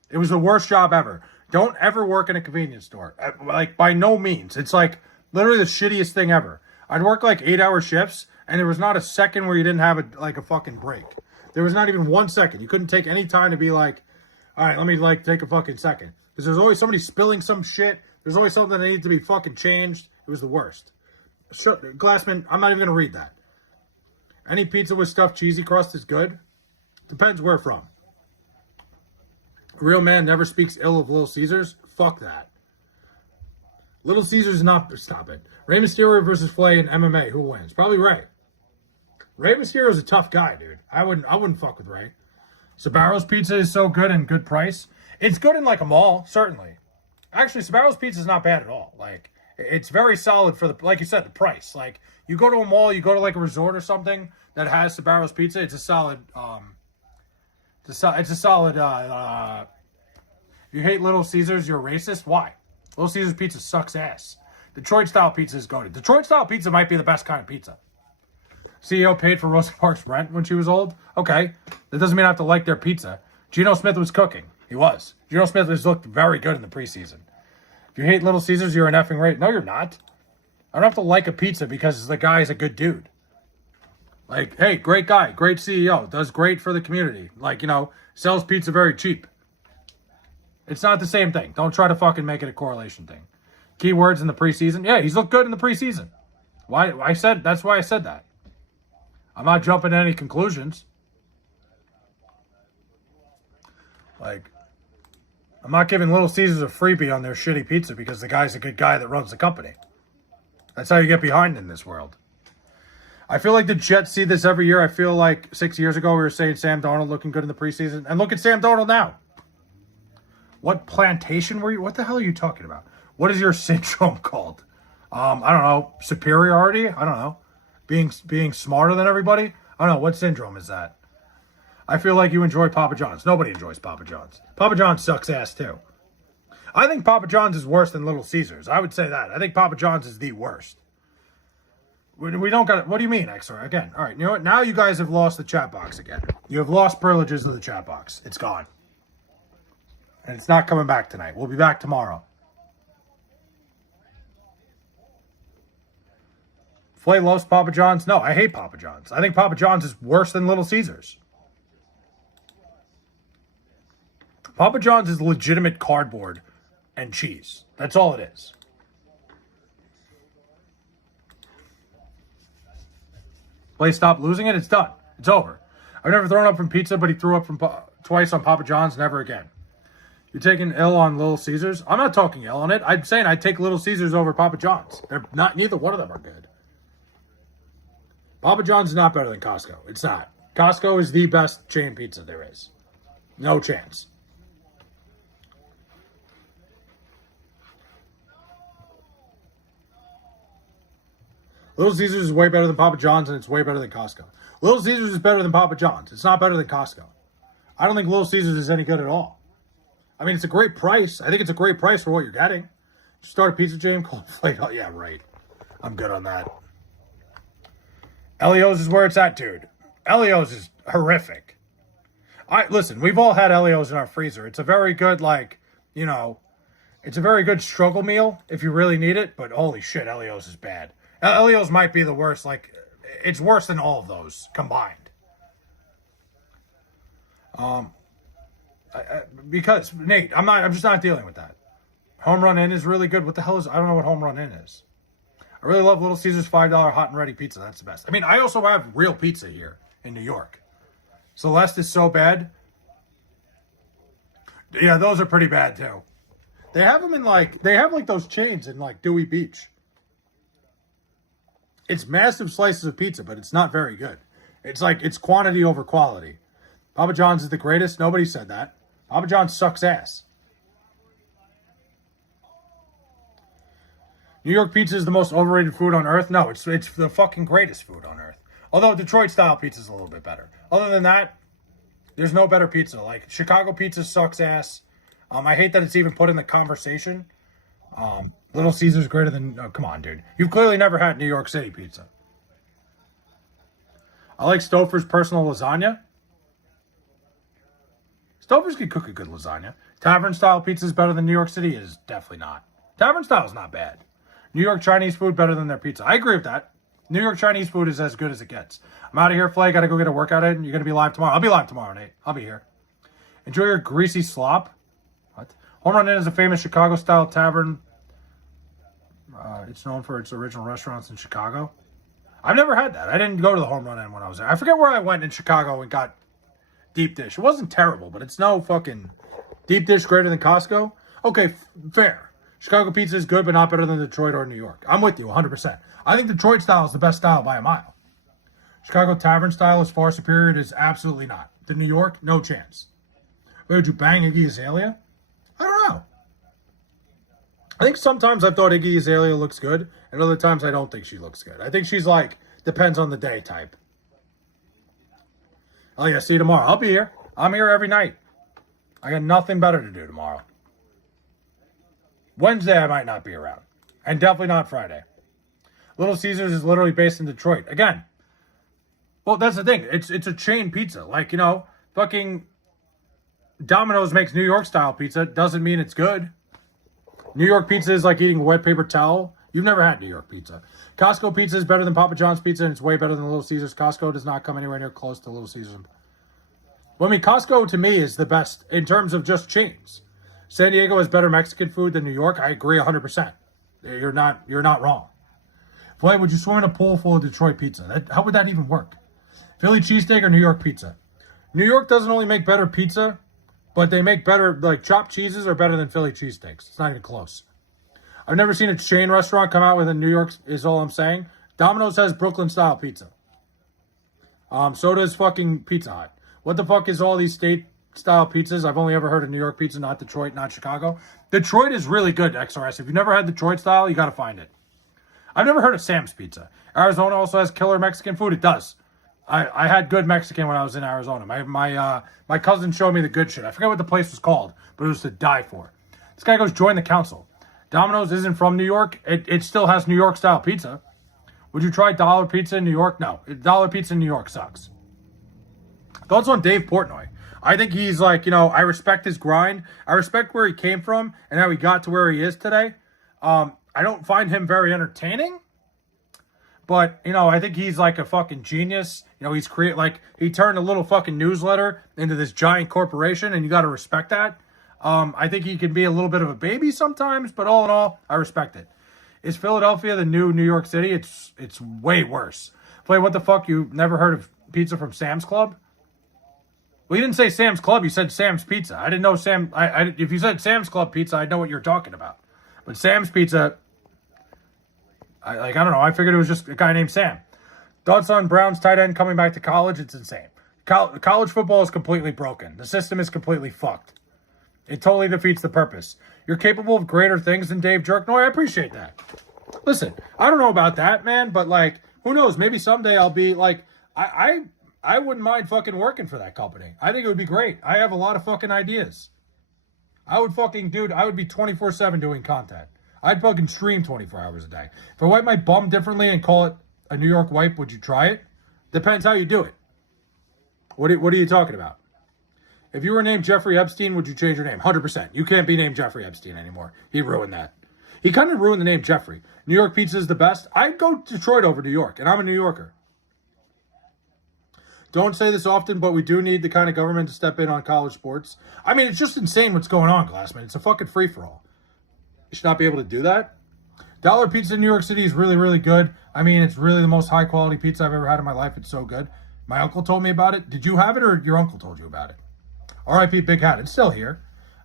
It was the worst job ever. Don't ever work in a convenience store. Like, by no means. It's like literally the shittiest thing ever. I'd work like 8-hour shifts, and there was not a second where you didn't have a fucking break. There was not even 1 second. You couldn't take any time to be like, all right, let me like take a fucking second. Because there's always somebody spilling some shit. There's always something that needs to be fucking changed. It was the worst. Sure, Glassman, I'm not even going to read that. Any pizza with stuffed cheesy crust is good. Depends where from. A real man never speaks ill of Little Caesars. Fuck that. Little Caesars is not... Stop it. Rey Mysterio versus Flay in MMA. Who wins? Probably Rey. Rey Mysterio is a tough guy, dude. I wouldn't fuck with Rey. Sbarro's Pizza is so good and good price. It's good in like a mall, certainly. Actually, Sbarro's Pizza is not bad at all. Like, it's very solid for the, like you said, the price. Like, you go to a mall, you go to like a resort or something that has Sbarro's Pizza. It's a solid. It's a solid. You hate Little Caesars, you're racist. Why? Little Caesars pizza sucks ass. Detroit style pizza is goated. Detroit style pizza might be the best kind of pizza. CEO paid for Rosa Parks' rent when she was old. Okay, that doesn't mean I have to like their pizza. Geno Smith was cooking. He was. Geno Smith has looked very good in the preseason. If you hate Little Caesars, you're an effing racist. No, you're not. I don't have to like a pizza because the guy is a good dude. Like, hey, great guy, great CEO, does great for the community. Like, you know, sells pizza very cheap. It's not the same thing. Don't try to fucking make it a correlation thing. Keywords in the preseason. Yeah, he's looked good in the preseason. That's why I said that. I'm not jumping to any conclusions. Like, I'm not giving Little Caesars a freebie on their shitty pizza because the guy's a good guy that runs the company. That's how you get behind in this world. I feel like the Jets see this every year. I feel like 6 years ago we were saying Sam Darnold looking good in the preseason. And look at Sam Darnold now. What plantation were you? What the hell are you talking about? What is your syndrome called? I don't know. Superiority? I don't know. Being smarter than everybody? I don't know. What syndrome is that? I feel like you enjoy Papa John's. Nobody enjoys Papa John's. Papa John's sucks ass too. I think Papa John's is worse than Little Caesars. I would say that. I think Papa John's is the worst. We don't got it. What do you mean, XR? Again, all right. You know what? Now you guys have lost the chat box again. You have lost privileges of the chat box. It's gone. And it's not coming back tonight. We'll be back tomorrow. Flay loves Papa John's. No, I hate Papa John's. I think Papa John's is worse than Little Caesars. Papa John's is legitimate cardboard and cheese. That's all it is. Flay stopped losing it. It's done. It's over. I've never thrown up from pizza, but he threw up from twice on Papa John's. Never again. You're taking ill on Little Caesars? I'm not talking ill on it. I'm saying I'd take Little Caesars over Papa John's. They're not. Neither one of them are good. Papa John's is not better than Costco. It's not. Costco is the best chain pizza there is. No chance. Little Caesars is way better than Papa John's, and it's way better than Costco. Little Caesars is better than Papa John's. It's not better than Costco. I don't think Little Caesars is any good at all. I mean, it's a great price. I think it's a great price for what you're getting. Start a pizza chain called Flay. Oh, yeah, right. I'm good on that. Elio's is where it's at, dude. Elio's is horrific. Listen, we've all had Elio's in our freezer. It's a very good, like, you know, It's a very good struggle meal if you really need it, but holy shit, Elio's is bad. Elio's might be the worst. Like, it's worse than all of those combined. Because Nate, I'm just not dealing with that. Home Run Inn is really good. What the hell is? I don't know what Home Run Inn is. I really love Little Caesars $5 hot and ready pizza. That's the best. I mean, I also have real pizza here in New York. Celeste is so bad. Yeah, those are pretty bad too. They have them in they have like those chains in like Dewey Beach. It's massive slices of pizza, but it's not very good. It's quantity over quality. Papa John's is the greatest. Nobody said that. Papa John's sucks ass. New York pizza is the most overrated food on earth. No, it's the fucking greatest food on earth. Although Detroit style pizza is a little bit better. Other than that, there's no better pizza. Like Chicago pizza sucks ass. I hate that it's even put in the conversation. Little Caesars greater than... Oh, come on, dude. You've clearly never had New York City pizza. I like Stouffer's personal lasagna. Stouffer's can cook a good lasagna. Tavern style pizza is better than New York City? It is definitely not. Tavern style is not bad. New York Chinese food better than their pizza. I agree with that. New York Chinese food is as good as it gets. I'm out of here, Flay. Got to go get a workout in. You're going to be live tomorrow. I'll be live tomorrow, Nate. I'll be here. Enjoy your greasy slop. What? Home Run Inn is a famous Chicago-style tavern. It's known for its original restaurants in Chicago. I've never had that. I didn't go to the Home Run Inn when I was there. I forget where I went in Chicago and got deep dish. It wasn't terrible, but it's no fucking deep dish greater than Costco. Okay, fair. Chicago pizza is good, but not better than Detroit or New York. I'm with you 100%. I think Detroit style is the best style by a mile. Chicago tavern style is far superior. It is absolutely not. The New York, no chance. Where did you bang Iggy Azalea? I don't know. I think sometimes I thought Iggy Azalea looks good, and other times I don't think she looks good. I think she's like, depends on the day type. Oh yeah, see you tomorrow. I'll be here. I'm here every night. I got nothing better to do tomorrow. Wednesday I might not be around. And definitely not Friday. Little Caesars is literally based in Detroit. Again, well, that's the thing. It's a chain pizza. Like, you know, fucking Domino's makes New York style pizza. Doesn't mean it's good. New York pizza is like eating a wet paper towel. You've never had New York pizza. Costco pizza is better than Papa John's pizza, and it's way better than Little Caesars. Costco does not come anywhere near close to Little Caesars. Well, I mean, Costco to me is the best in terms of just chains. San Diego has better Mexican food than New York. I agree 100%. You're not wrong. Boy, would you swim in a pool full of Detroit pizza? How would that even work? Philly cheesesteak or New York pizza? New York doesn't only make better pizza, but they make better, like, chopped cheeses are better than Philly cheesesteaks. It's not even close. I've never seen a chain restaurant come out with a New York, is all I'm saying. Domino's has Brooklyn-style pizza. So does fucking Pizza Hut. What the fuck is all these state-style pizzas? I've only ever heard of New York pizza, not Detroit, not Chicago. Detroit is really good, XRS. If you've never had Detroit style, you got to find it. I've never heard of Sam's Pizza. Arizona also has killer Mexican food. It does. I had good Mexican when I was in Arizona. My cousin showed me the good shit. I forget what the place was called, but it was to die for. This guy goes, join the council. Domino's isn't from New York. It still has New York style pizza. Would you try dollar pizza in New York? No. Dollar pizza in New York sucks. Thoughts on Dave Portnoy? I think he's like, you know, I respect his grind. I respect where he came from and how he got to where he is today. I don't find him very entertaining. But, you know, I think he's like a fucking genius. You know, he turned a little fucking newsletter into this giant corporation, and you got to respect that. I think he can be a little bit of a baby sometimes, but all in all, I respect it. Is Philadelphia the new New York City? It's way worse. Play, what the fuck? You never heard of pizza from Sam's Club? Well, you didn't say Sam's Club. You said Sam's Pizza. I didn't know Sam. If you said Sam's Club Pizza, I'd know what you're talking about. But Sam's Pizza, I don't know. I figured it was just a guy named Sam. Thoughts on Brown's tight end coming back to college? It's insane. College football is completely broken. The system is completely fucked. It totally defeats the purpose. You're capable of greater things than Dave Jerknoy. I appreciate that. Listen, I don't know about that, man, but, like, who knows? Maybe someday I'll be, like, I wouldn't mind fucking working for that company. I think it would be great. I have a lot of fucking ideas. I would be 24/7 doing content. I'd fucking stream 24 hours a day. If I wipe my bum differently and call it a New York wipe, would you try it? Depends how you do it. What are you talking about? If you were named Jeffrey Epstein, would you change your name? 100%. You can't be named Jeffrey Epstein anymore. He ruined that. He kind of ruined the name Jeffrey. New York pizza is the best. I'd go Detroit over New York, and I'm a New Yorker. Don't say this often, but we do need the kind of government to step in on college sports. I mean, it's just insane what's going on, Glassman. It's a fucking free-for-all. You should not be able to do that. Dollar Pizza in New York City is really, really good. I mean, it's really the most high-quality pizza I've ever had in my life. It's so good. My uncle told me about it. Did you have it, or your uncle told you about it? R.I.P. Big Hat. It's still here.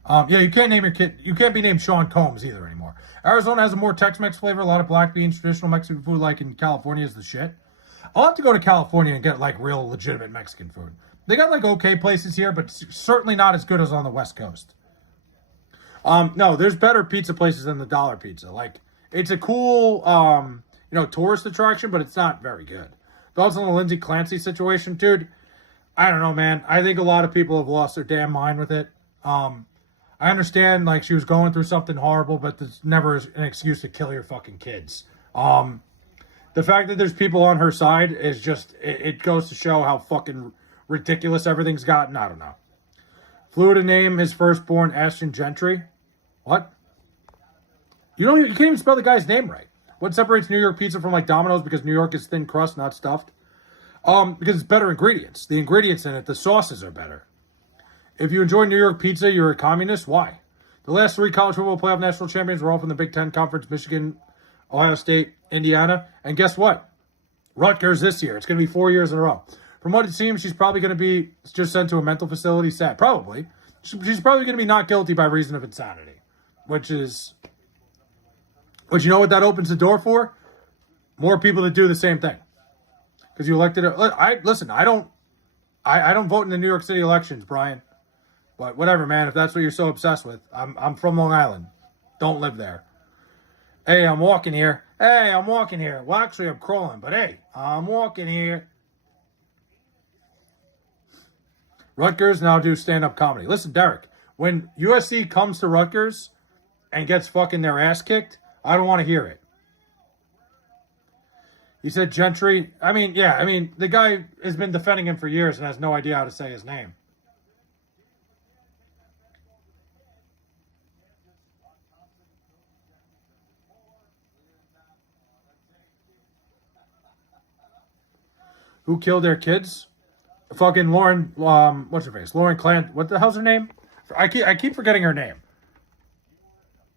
Yeah, you can't name your kid. You can't be named Sean Combs either anymore. Arizona has a more Tex-Mex flavor, a lot of black beans, traditional Mexican food like in California is the shit. I'll have to go to California and get, like, real legitimate Mexican food. They got, like, okay places here, but certainly not as good as on the West Coast. No, there's better pizza places than the Dollar Pizza. Like, it's a cool, tourist attraction, but it's not very good. Thoughts on the Lindsay Clancy situation, dude? I don't know, man. I think a lot of people have lost their damn mind with it. I understand, like, she was going through something horrible, but there's never an excuse to kill your fucking kids. The fact that there's people on her side is just, it goes to show how fucking ridiculous everything's gotten. I don't know. Flew to name his firstborn Ashton Gentry. What? You can't even spell the guy's name right. What separates New York pizza from, like, Domino's? Because New York is thin crust, not stuffed. Because it's better ingredients. The ingredients in it, the sauces are better. If you enjoy New York pizza, you're a communist. Why? The last 3 college football playoff national champions were all from the Big Ten Conference: Michigan, Ohio State, Indiana. And guess what? Rutgers this year. It's going to be 4 years in a row. From what it seems, she's probably going to be just sent to a mental facility. Sad. Probably. She's probably going to be not guilty by reason of insanity. Which you know what that opens the door for? More people that do the same thing. Because you elected her. Listen, I don't vote in the New York City elections, Brian. But whatever, man. If that's what you're so obsessed with. I'm from Long Island. Don't live there. Hey, I'm walking here. Well, actually, I'm crawling. But hey, I'm walking here. Rutgers now do stand-up comedy. Listen, Derek. When USC comes to Rutgers and gets fucking their ass kicked, I don't want to hear it. He said Gentry. The guy has been defending him for years and has no idea how to say his name. Who killed their kids? Fucking Lauren, what's her face? Lauren Clant. What the hell's her name? I keep forgetting her name.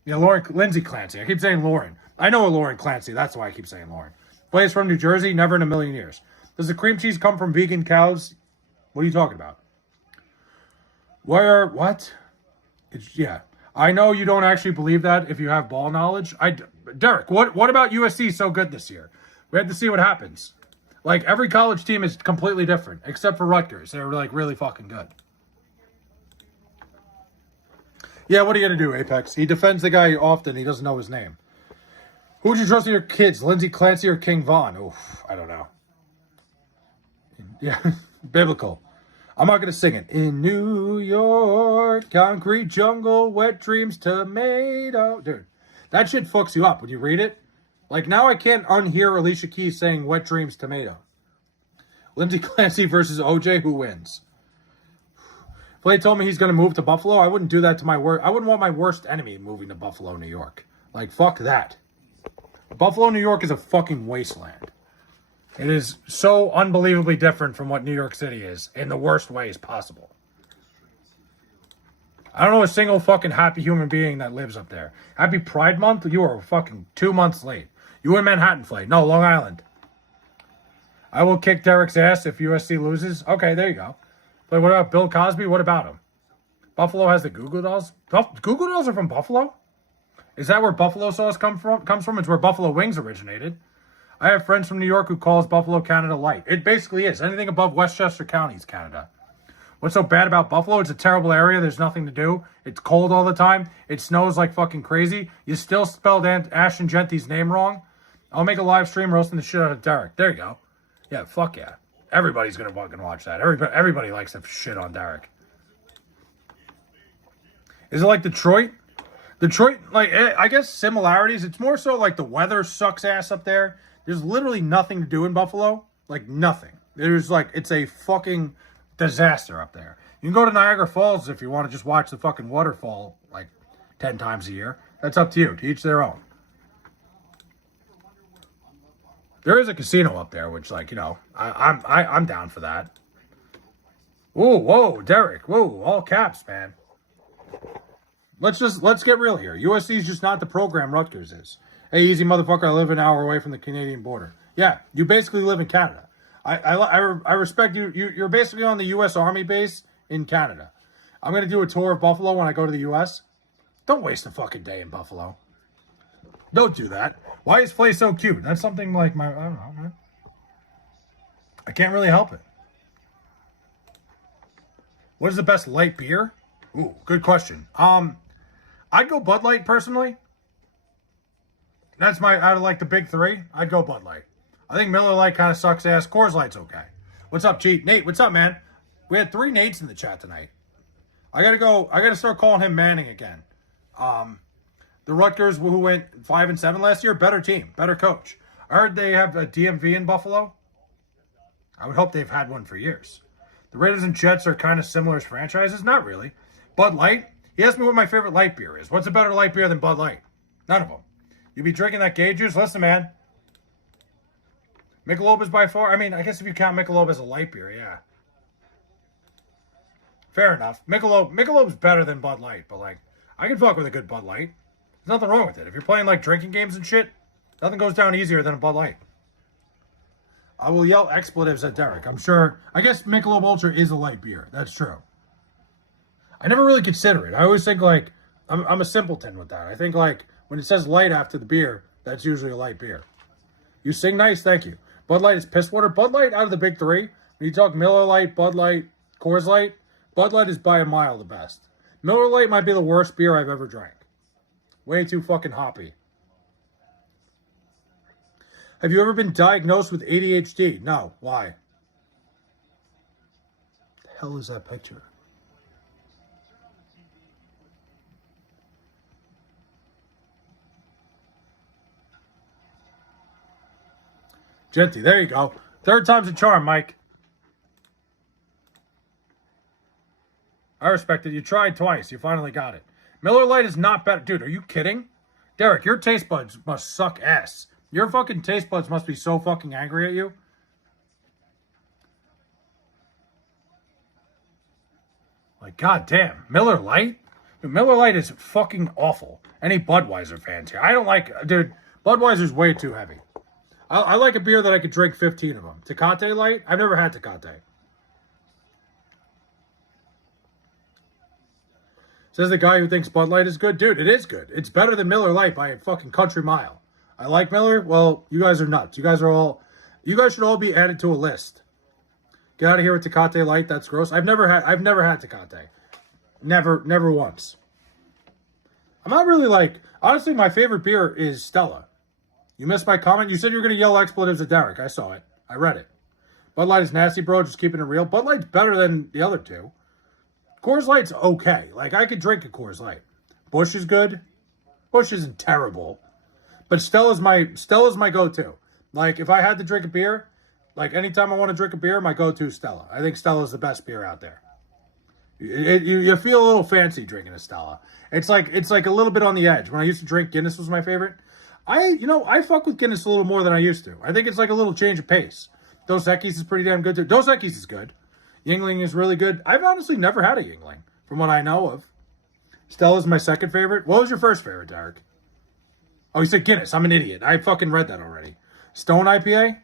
Yeah, Lindsay Clancy. I keep saying Lauren. I know a Lauren Clancy. That's why I keep saying Lauren. Plays from New Jersey. Never in a million years. Does the cream cheese come from vegan cows? What are you talking about? What? Yeah. I know you don't actually believe that if you have ball knowledge. Derek, what about USC so good this year? We had to see what happens. Like, every college team is completely different, except for Rutgers. They're, like, really fucking good. Yeah, what are you going to do, Apex? He defends the guy often. He doesn't know his name. Who would you trust in your kids, Lindsay Clancy or King Von? Oof, I don't know. Yeah, biblical. I'm not going to sing it. In New York, concrete jungle, wet dreams, tomato. Dude, that shit fucks you up when you read it. Like, now I can't unhear Alicia Keys saying wet dreams, tomato. Lindsay Clancy versus OJ, who wins? Flay told me he's going to move to Buffalo. I wouldn't do that to my worst. I wouldn't want my worst enemy moving to Buffalo, New York. Like, fuck that. Buffalo, New York is a fucking wasteland. It is so unbelievably different from what New York City is in the worst ways possible. I don't know a single fucking happy human being that lives up there. Happy Pride Month? You are fucking 2 months late. You in Manhattan, Flay. No, Long Island. I will kick Derek's ass if USC loses. Okay, there you go. Flay, what about Bill Cosby? What about him? Buffalo has the Goo Goo Dolls? Goo Goo Dolls are from Buffalo? Is that where buffalo sauce comes from? It's where buffalo wings originated. I have friends from New York who calls Buffalo Canada light. It basically is. Anything above Westchester County is Canada. What's so bad about Buffalo? It's a terrible area. There's nothing to do. It's cold all the time. It snows like fucking crazy. You still spelled Ashton Gentry's name wrong. I'll make a live stream roasting the shit out of Derek. There you go. Yeah, fuck yeah. Everybody's going to fucking watch that. Everybody likes to shit on Derek. Is it like Detroit? Detroit, like, I guess similarities. It's more so like the weather sucks ass up there. There's literally nothing to do in Buffalo. Like, nothing. There's like, it's a fucking disaster up there. You can go to Niagara Falls if you want to just watch the fucking waterfall like 10 times a year. That's up to you. To each their own. There is a casino up there, which, like, you know, I'm down for that. Whoa, whoa, Derek. Whoa, all caps, man. Let's get real here. USC is just not the program Rutgers is. Hey, easy motherfucker, I live an hour away from the Canadian border. Yeah, you basically live in Canada. I respect you. You're basically on the U.S. Army base in Canada. I'm going to do a tour of Buffalo when I go to the U.S. Don't waste a fucking day in Buffalo. Don't do that. Why is Flay so cute? That's something like I don't know, man. I can't really help it. What is the best light beer? Ooh, good question. I'd go Bud Light personally. That's out of like the big three, I'd go Bud Light. I think Miller Lite kind of sucks ass. Coors Light's okay. What's up, Cheat? Nate, what's up, man? We had 3 Nates in the chat tonight. I gotta start calling him Manning again. The Rutgers, who went 5-7 last year, better team, better coach. I heard they have a DMV in Buffalo. I would hope they've had one for years. The Raiders and Jets are kind of similar as franchises. Not really. Bud Light. He asked me what my favorite light beer is. What's a better light beer than Bud Light? None of them. You be drinking that gay juice? Listen, man. Michelob is by far... I mean, I guess if you count Michelob as a light beer, yeah. Fair enough. Michelob's better than Bud Light, but, like, I can fuck with a good Bud Light. There's nothing wrong with it. If you're playing, like, drinking games and shit, nothing goes down easier than a Bud Light. I will yell expletives at Derek. I'm sure... I guess Michelob Ultra is a light beer. That's true. I never really consider it. I always think, like... I'm a simpleton with that. I think, like, when it says light after the beer, that's usually a light beer. You sing nice, thank you. Bud Light is piss water. Bud Light, out of the big three, when you talk Miller Lite, Bud Light, Coors Light, Bud Light is by a mile the best. Miller Lite might be the worst beer I've ever drank. Way too fucking hoppy. Have you ever been diagnosed with ADHD? No. Why? The hell is that picture? Genty, there you go. Third time's a charm, Mike. I respect it. You tried twice. You finally got it. Miller Lite is not better. Dude, are you kidding? Derek, your taste buds must suck ass. Your fucking taste buds must be so fucking angry at you. Like, goddamn. Miller Lite? Dude, Miller Lite is fucking awful. Any Budweiser fans here? I don't like... Dude, Budweiser's way too heavy. I like a beer that I could drink 15 of them. Tecate Light? I've never had Tecate. Says the guy who thinks Bud Light is good. Dude, it is good. It's better than Miller Lite by a fucking country mile. I like Miller. Well, you guys are nuts. You guys should all be added to a list. Get out of here with Tecate Light. That's gross. I've never had Tecate. Never once. I'm not really like... Honestly, my favorite beer is Stella. You missed my comment? You said you were going to yell expletives at Derek. I saw it. I read it. Bud Light is nasty, bro. Just keeping it real. Bud Light's better than the other two. Coors Light's okay. Like, I could drink a Coors Light. Busch is good. Busch isn't terrible. But Stella's my go-to. Like, if I had to drink a beer, like, anytime I want to drink a beer, my go-to is Stella. I think Stella's the best beer out there. You feel a little fancy drinking a Stella. It's like a little bit on the edge. When I used to drink, Guinness was my favorite. I fuck with Guinness a little more than I used to. I think it's like a little change of pace. Dos Equis is pretty damn good too. Dos Equis is good. Yingling is really good. I've honestly never had a Yingling, from what I know of. Stella's my second favorite. What was your first favorite, Derek? Oh, you said Guinness. I'm an idiot. I fucking read that already. Stone IPA?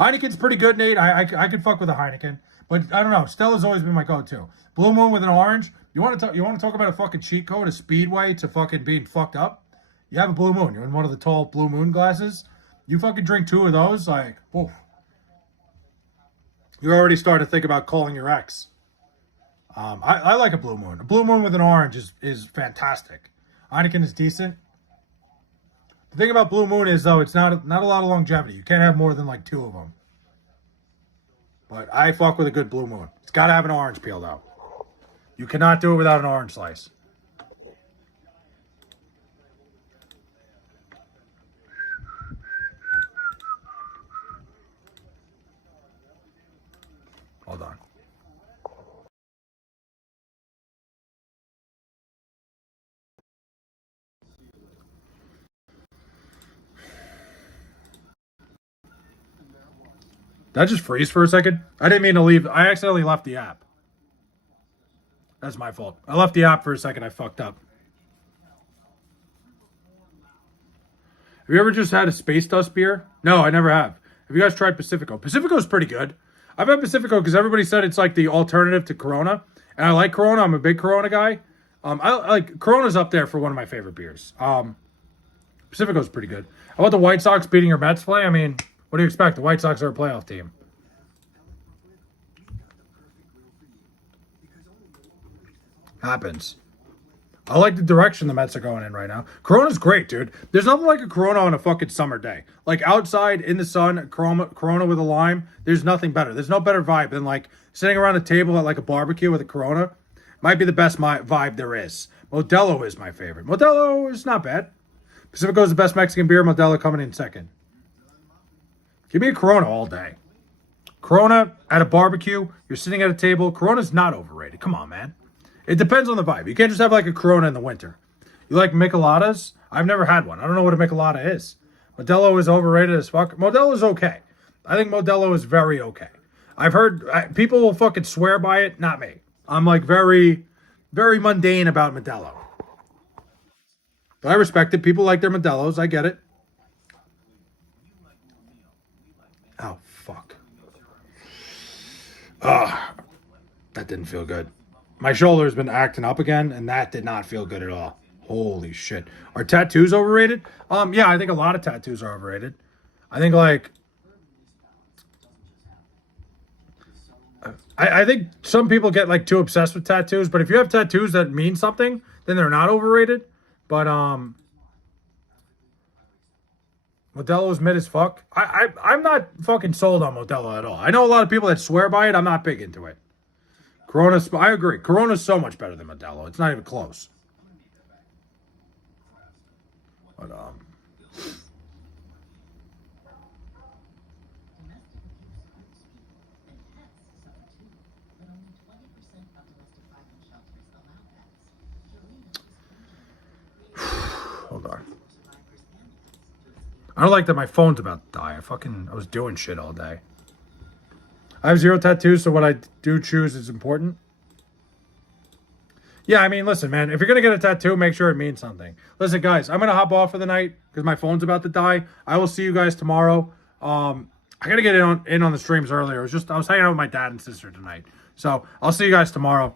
Heineken's pretty good, Nate. I could fuck with a Heineken. But I don't know. Stella's always been my go-to. Blue Moon with an orange. You want to talk about a fucking cheat code, a speedway to fucking being fucked up? You have a Blue Moon. You're in one of the tall Blue Moon glasses. You fucking drink 2 of those, like, oof. You already started to think about calling your ex. I like a Blue Moon. A Blue Moon with an orange is fantastic. Heineken is decent. The thing about Blue Moon is, though, it's not a lot of longevity. You can't have more than, like, 2 of them. But I fuck with a good Blue Moon. It's got to have an orange peel, though. You cannot do it without an orange slice. Hold on. Did I just freeze for a second? I didn't mean to leave. I accidentally left the app. That's my fault. I left the app for a second. I fucked up. Have you ever just had a Space Dust beer? No, I never have. Have you guys tried Pacifico? Pacifico's pretty good. I've had Pacifico because everybody said it's like the alternative to Corona. And I like Corona. I'm a big Corona guy. I like Corona's up there for one of my favorite beers. Pacifico's pretty good. How about the White Sox beating your Mets play? I mean, what do you expect? The White Sox are a playoff team. Happens. I like the direction the Mets are going in right now. Corona's great, dude. There's nothing like a Corona on a fucking summer day. Like outside in the sun, Corona with a lime, there's nothing better. There's no better vibe than like sitting around a table at like a barbecue with a Corona. Might be the best vibe there is. Modelo is my favorite. Modelo is not bad. Pacifico is the best Mexican beer. Modelo coming in second. Give me a Corona all day. Corona at a barbecue. You're sitting at a table. Corona's not overrated. Come on, man. It depends on the vibe. You can't just have like a Corona in the winter. You like Micheladas? I've never had one. I don't know what a Michelada is. Modelo is overrated as fuck. Modelo is okay. I think Modelo is very okay. I've heard people will fucking swear by it. Not me. I'm like very, very mundane about Modelo. But I respect it. People like their Modelos. I get it. Oh, fuck. That didn't feel good. My shoulder has been acting up again, and that did not feel good at all. Holy shit. Are tattoos overrated? Yeah, I think a lot of tattoos are overrated. I think, like... I think some people get, like, too obsessed with tattoos, but if you have tattoos that mean something, then they're not overrated. But, Modelo's mid as fuck. I'm not fucking sold on Modelo at all. I know a lot of people that swear by it. I'm not big into it. Corona's, I agree. Corona's so much better than Modelo. It's not even close. But, hold on. I don't like that my phone's about to die. I was doing shit all day. I have 0 tattoos, so what I do choose is important. Yeah, I mean, listen, man. If you're going to get a tattoo, make sure it means something. Listen, guys, I'm going to hop off for the night because my phone's about to die. I will see you guys tomorrow. I got to get in on the streams earlier. I was hanging out with my dad and sister tonight. So I'll see you guys tomorrow.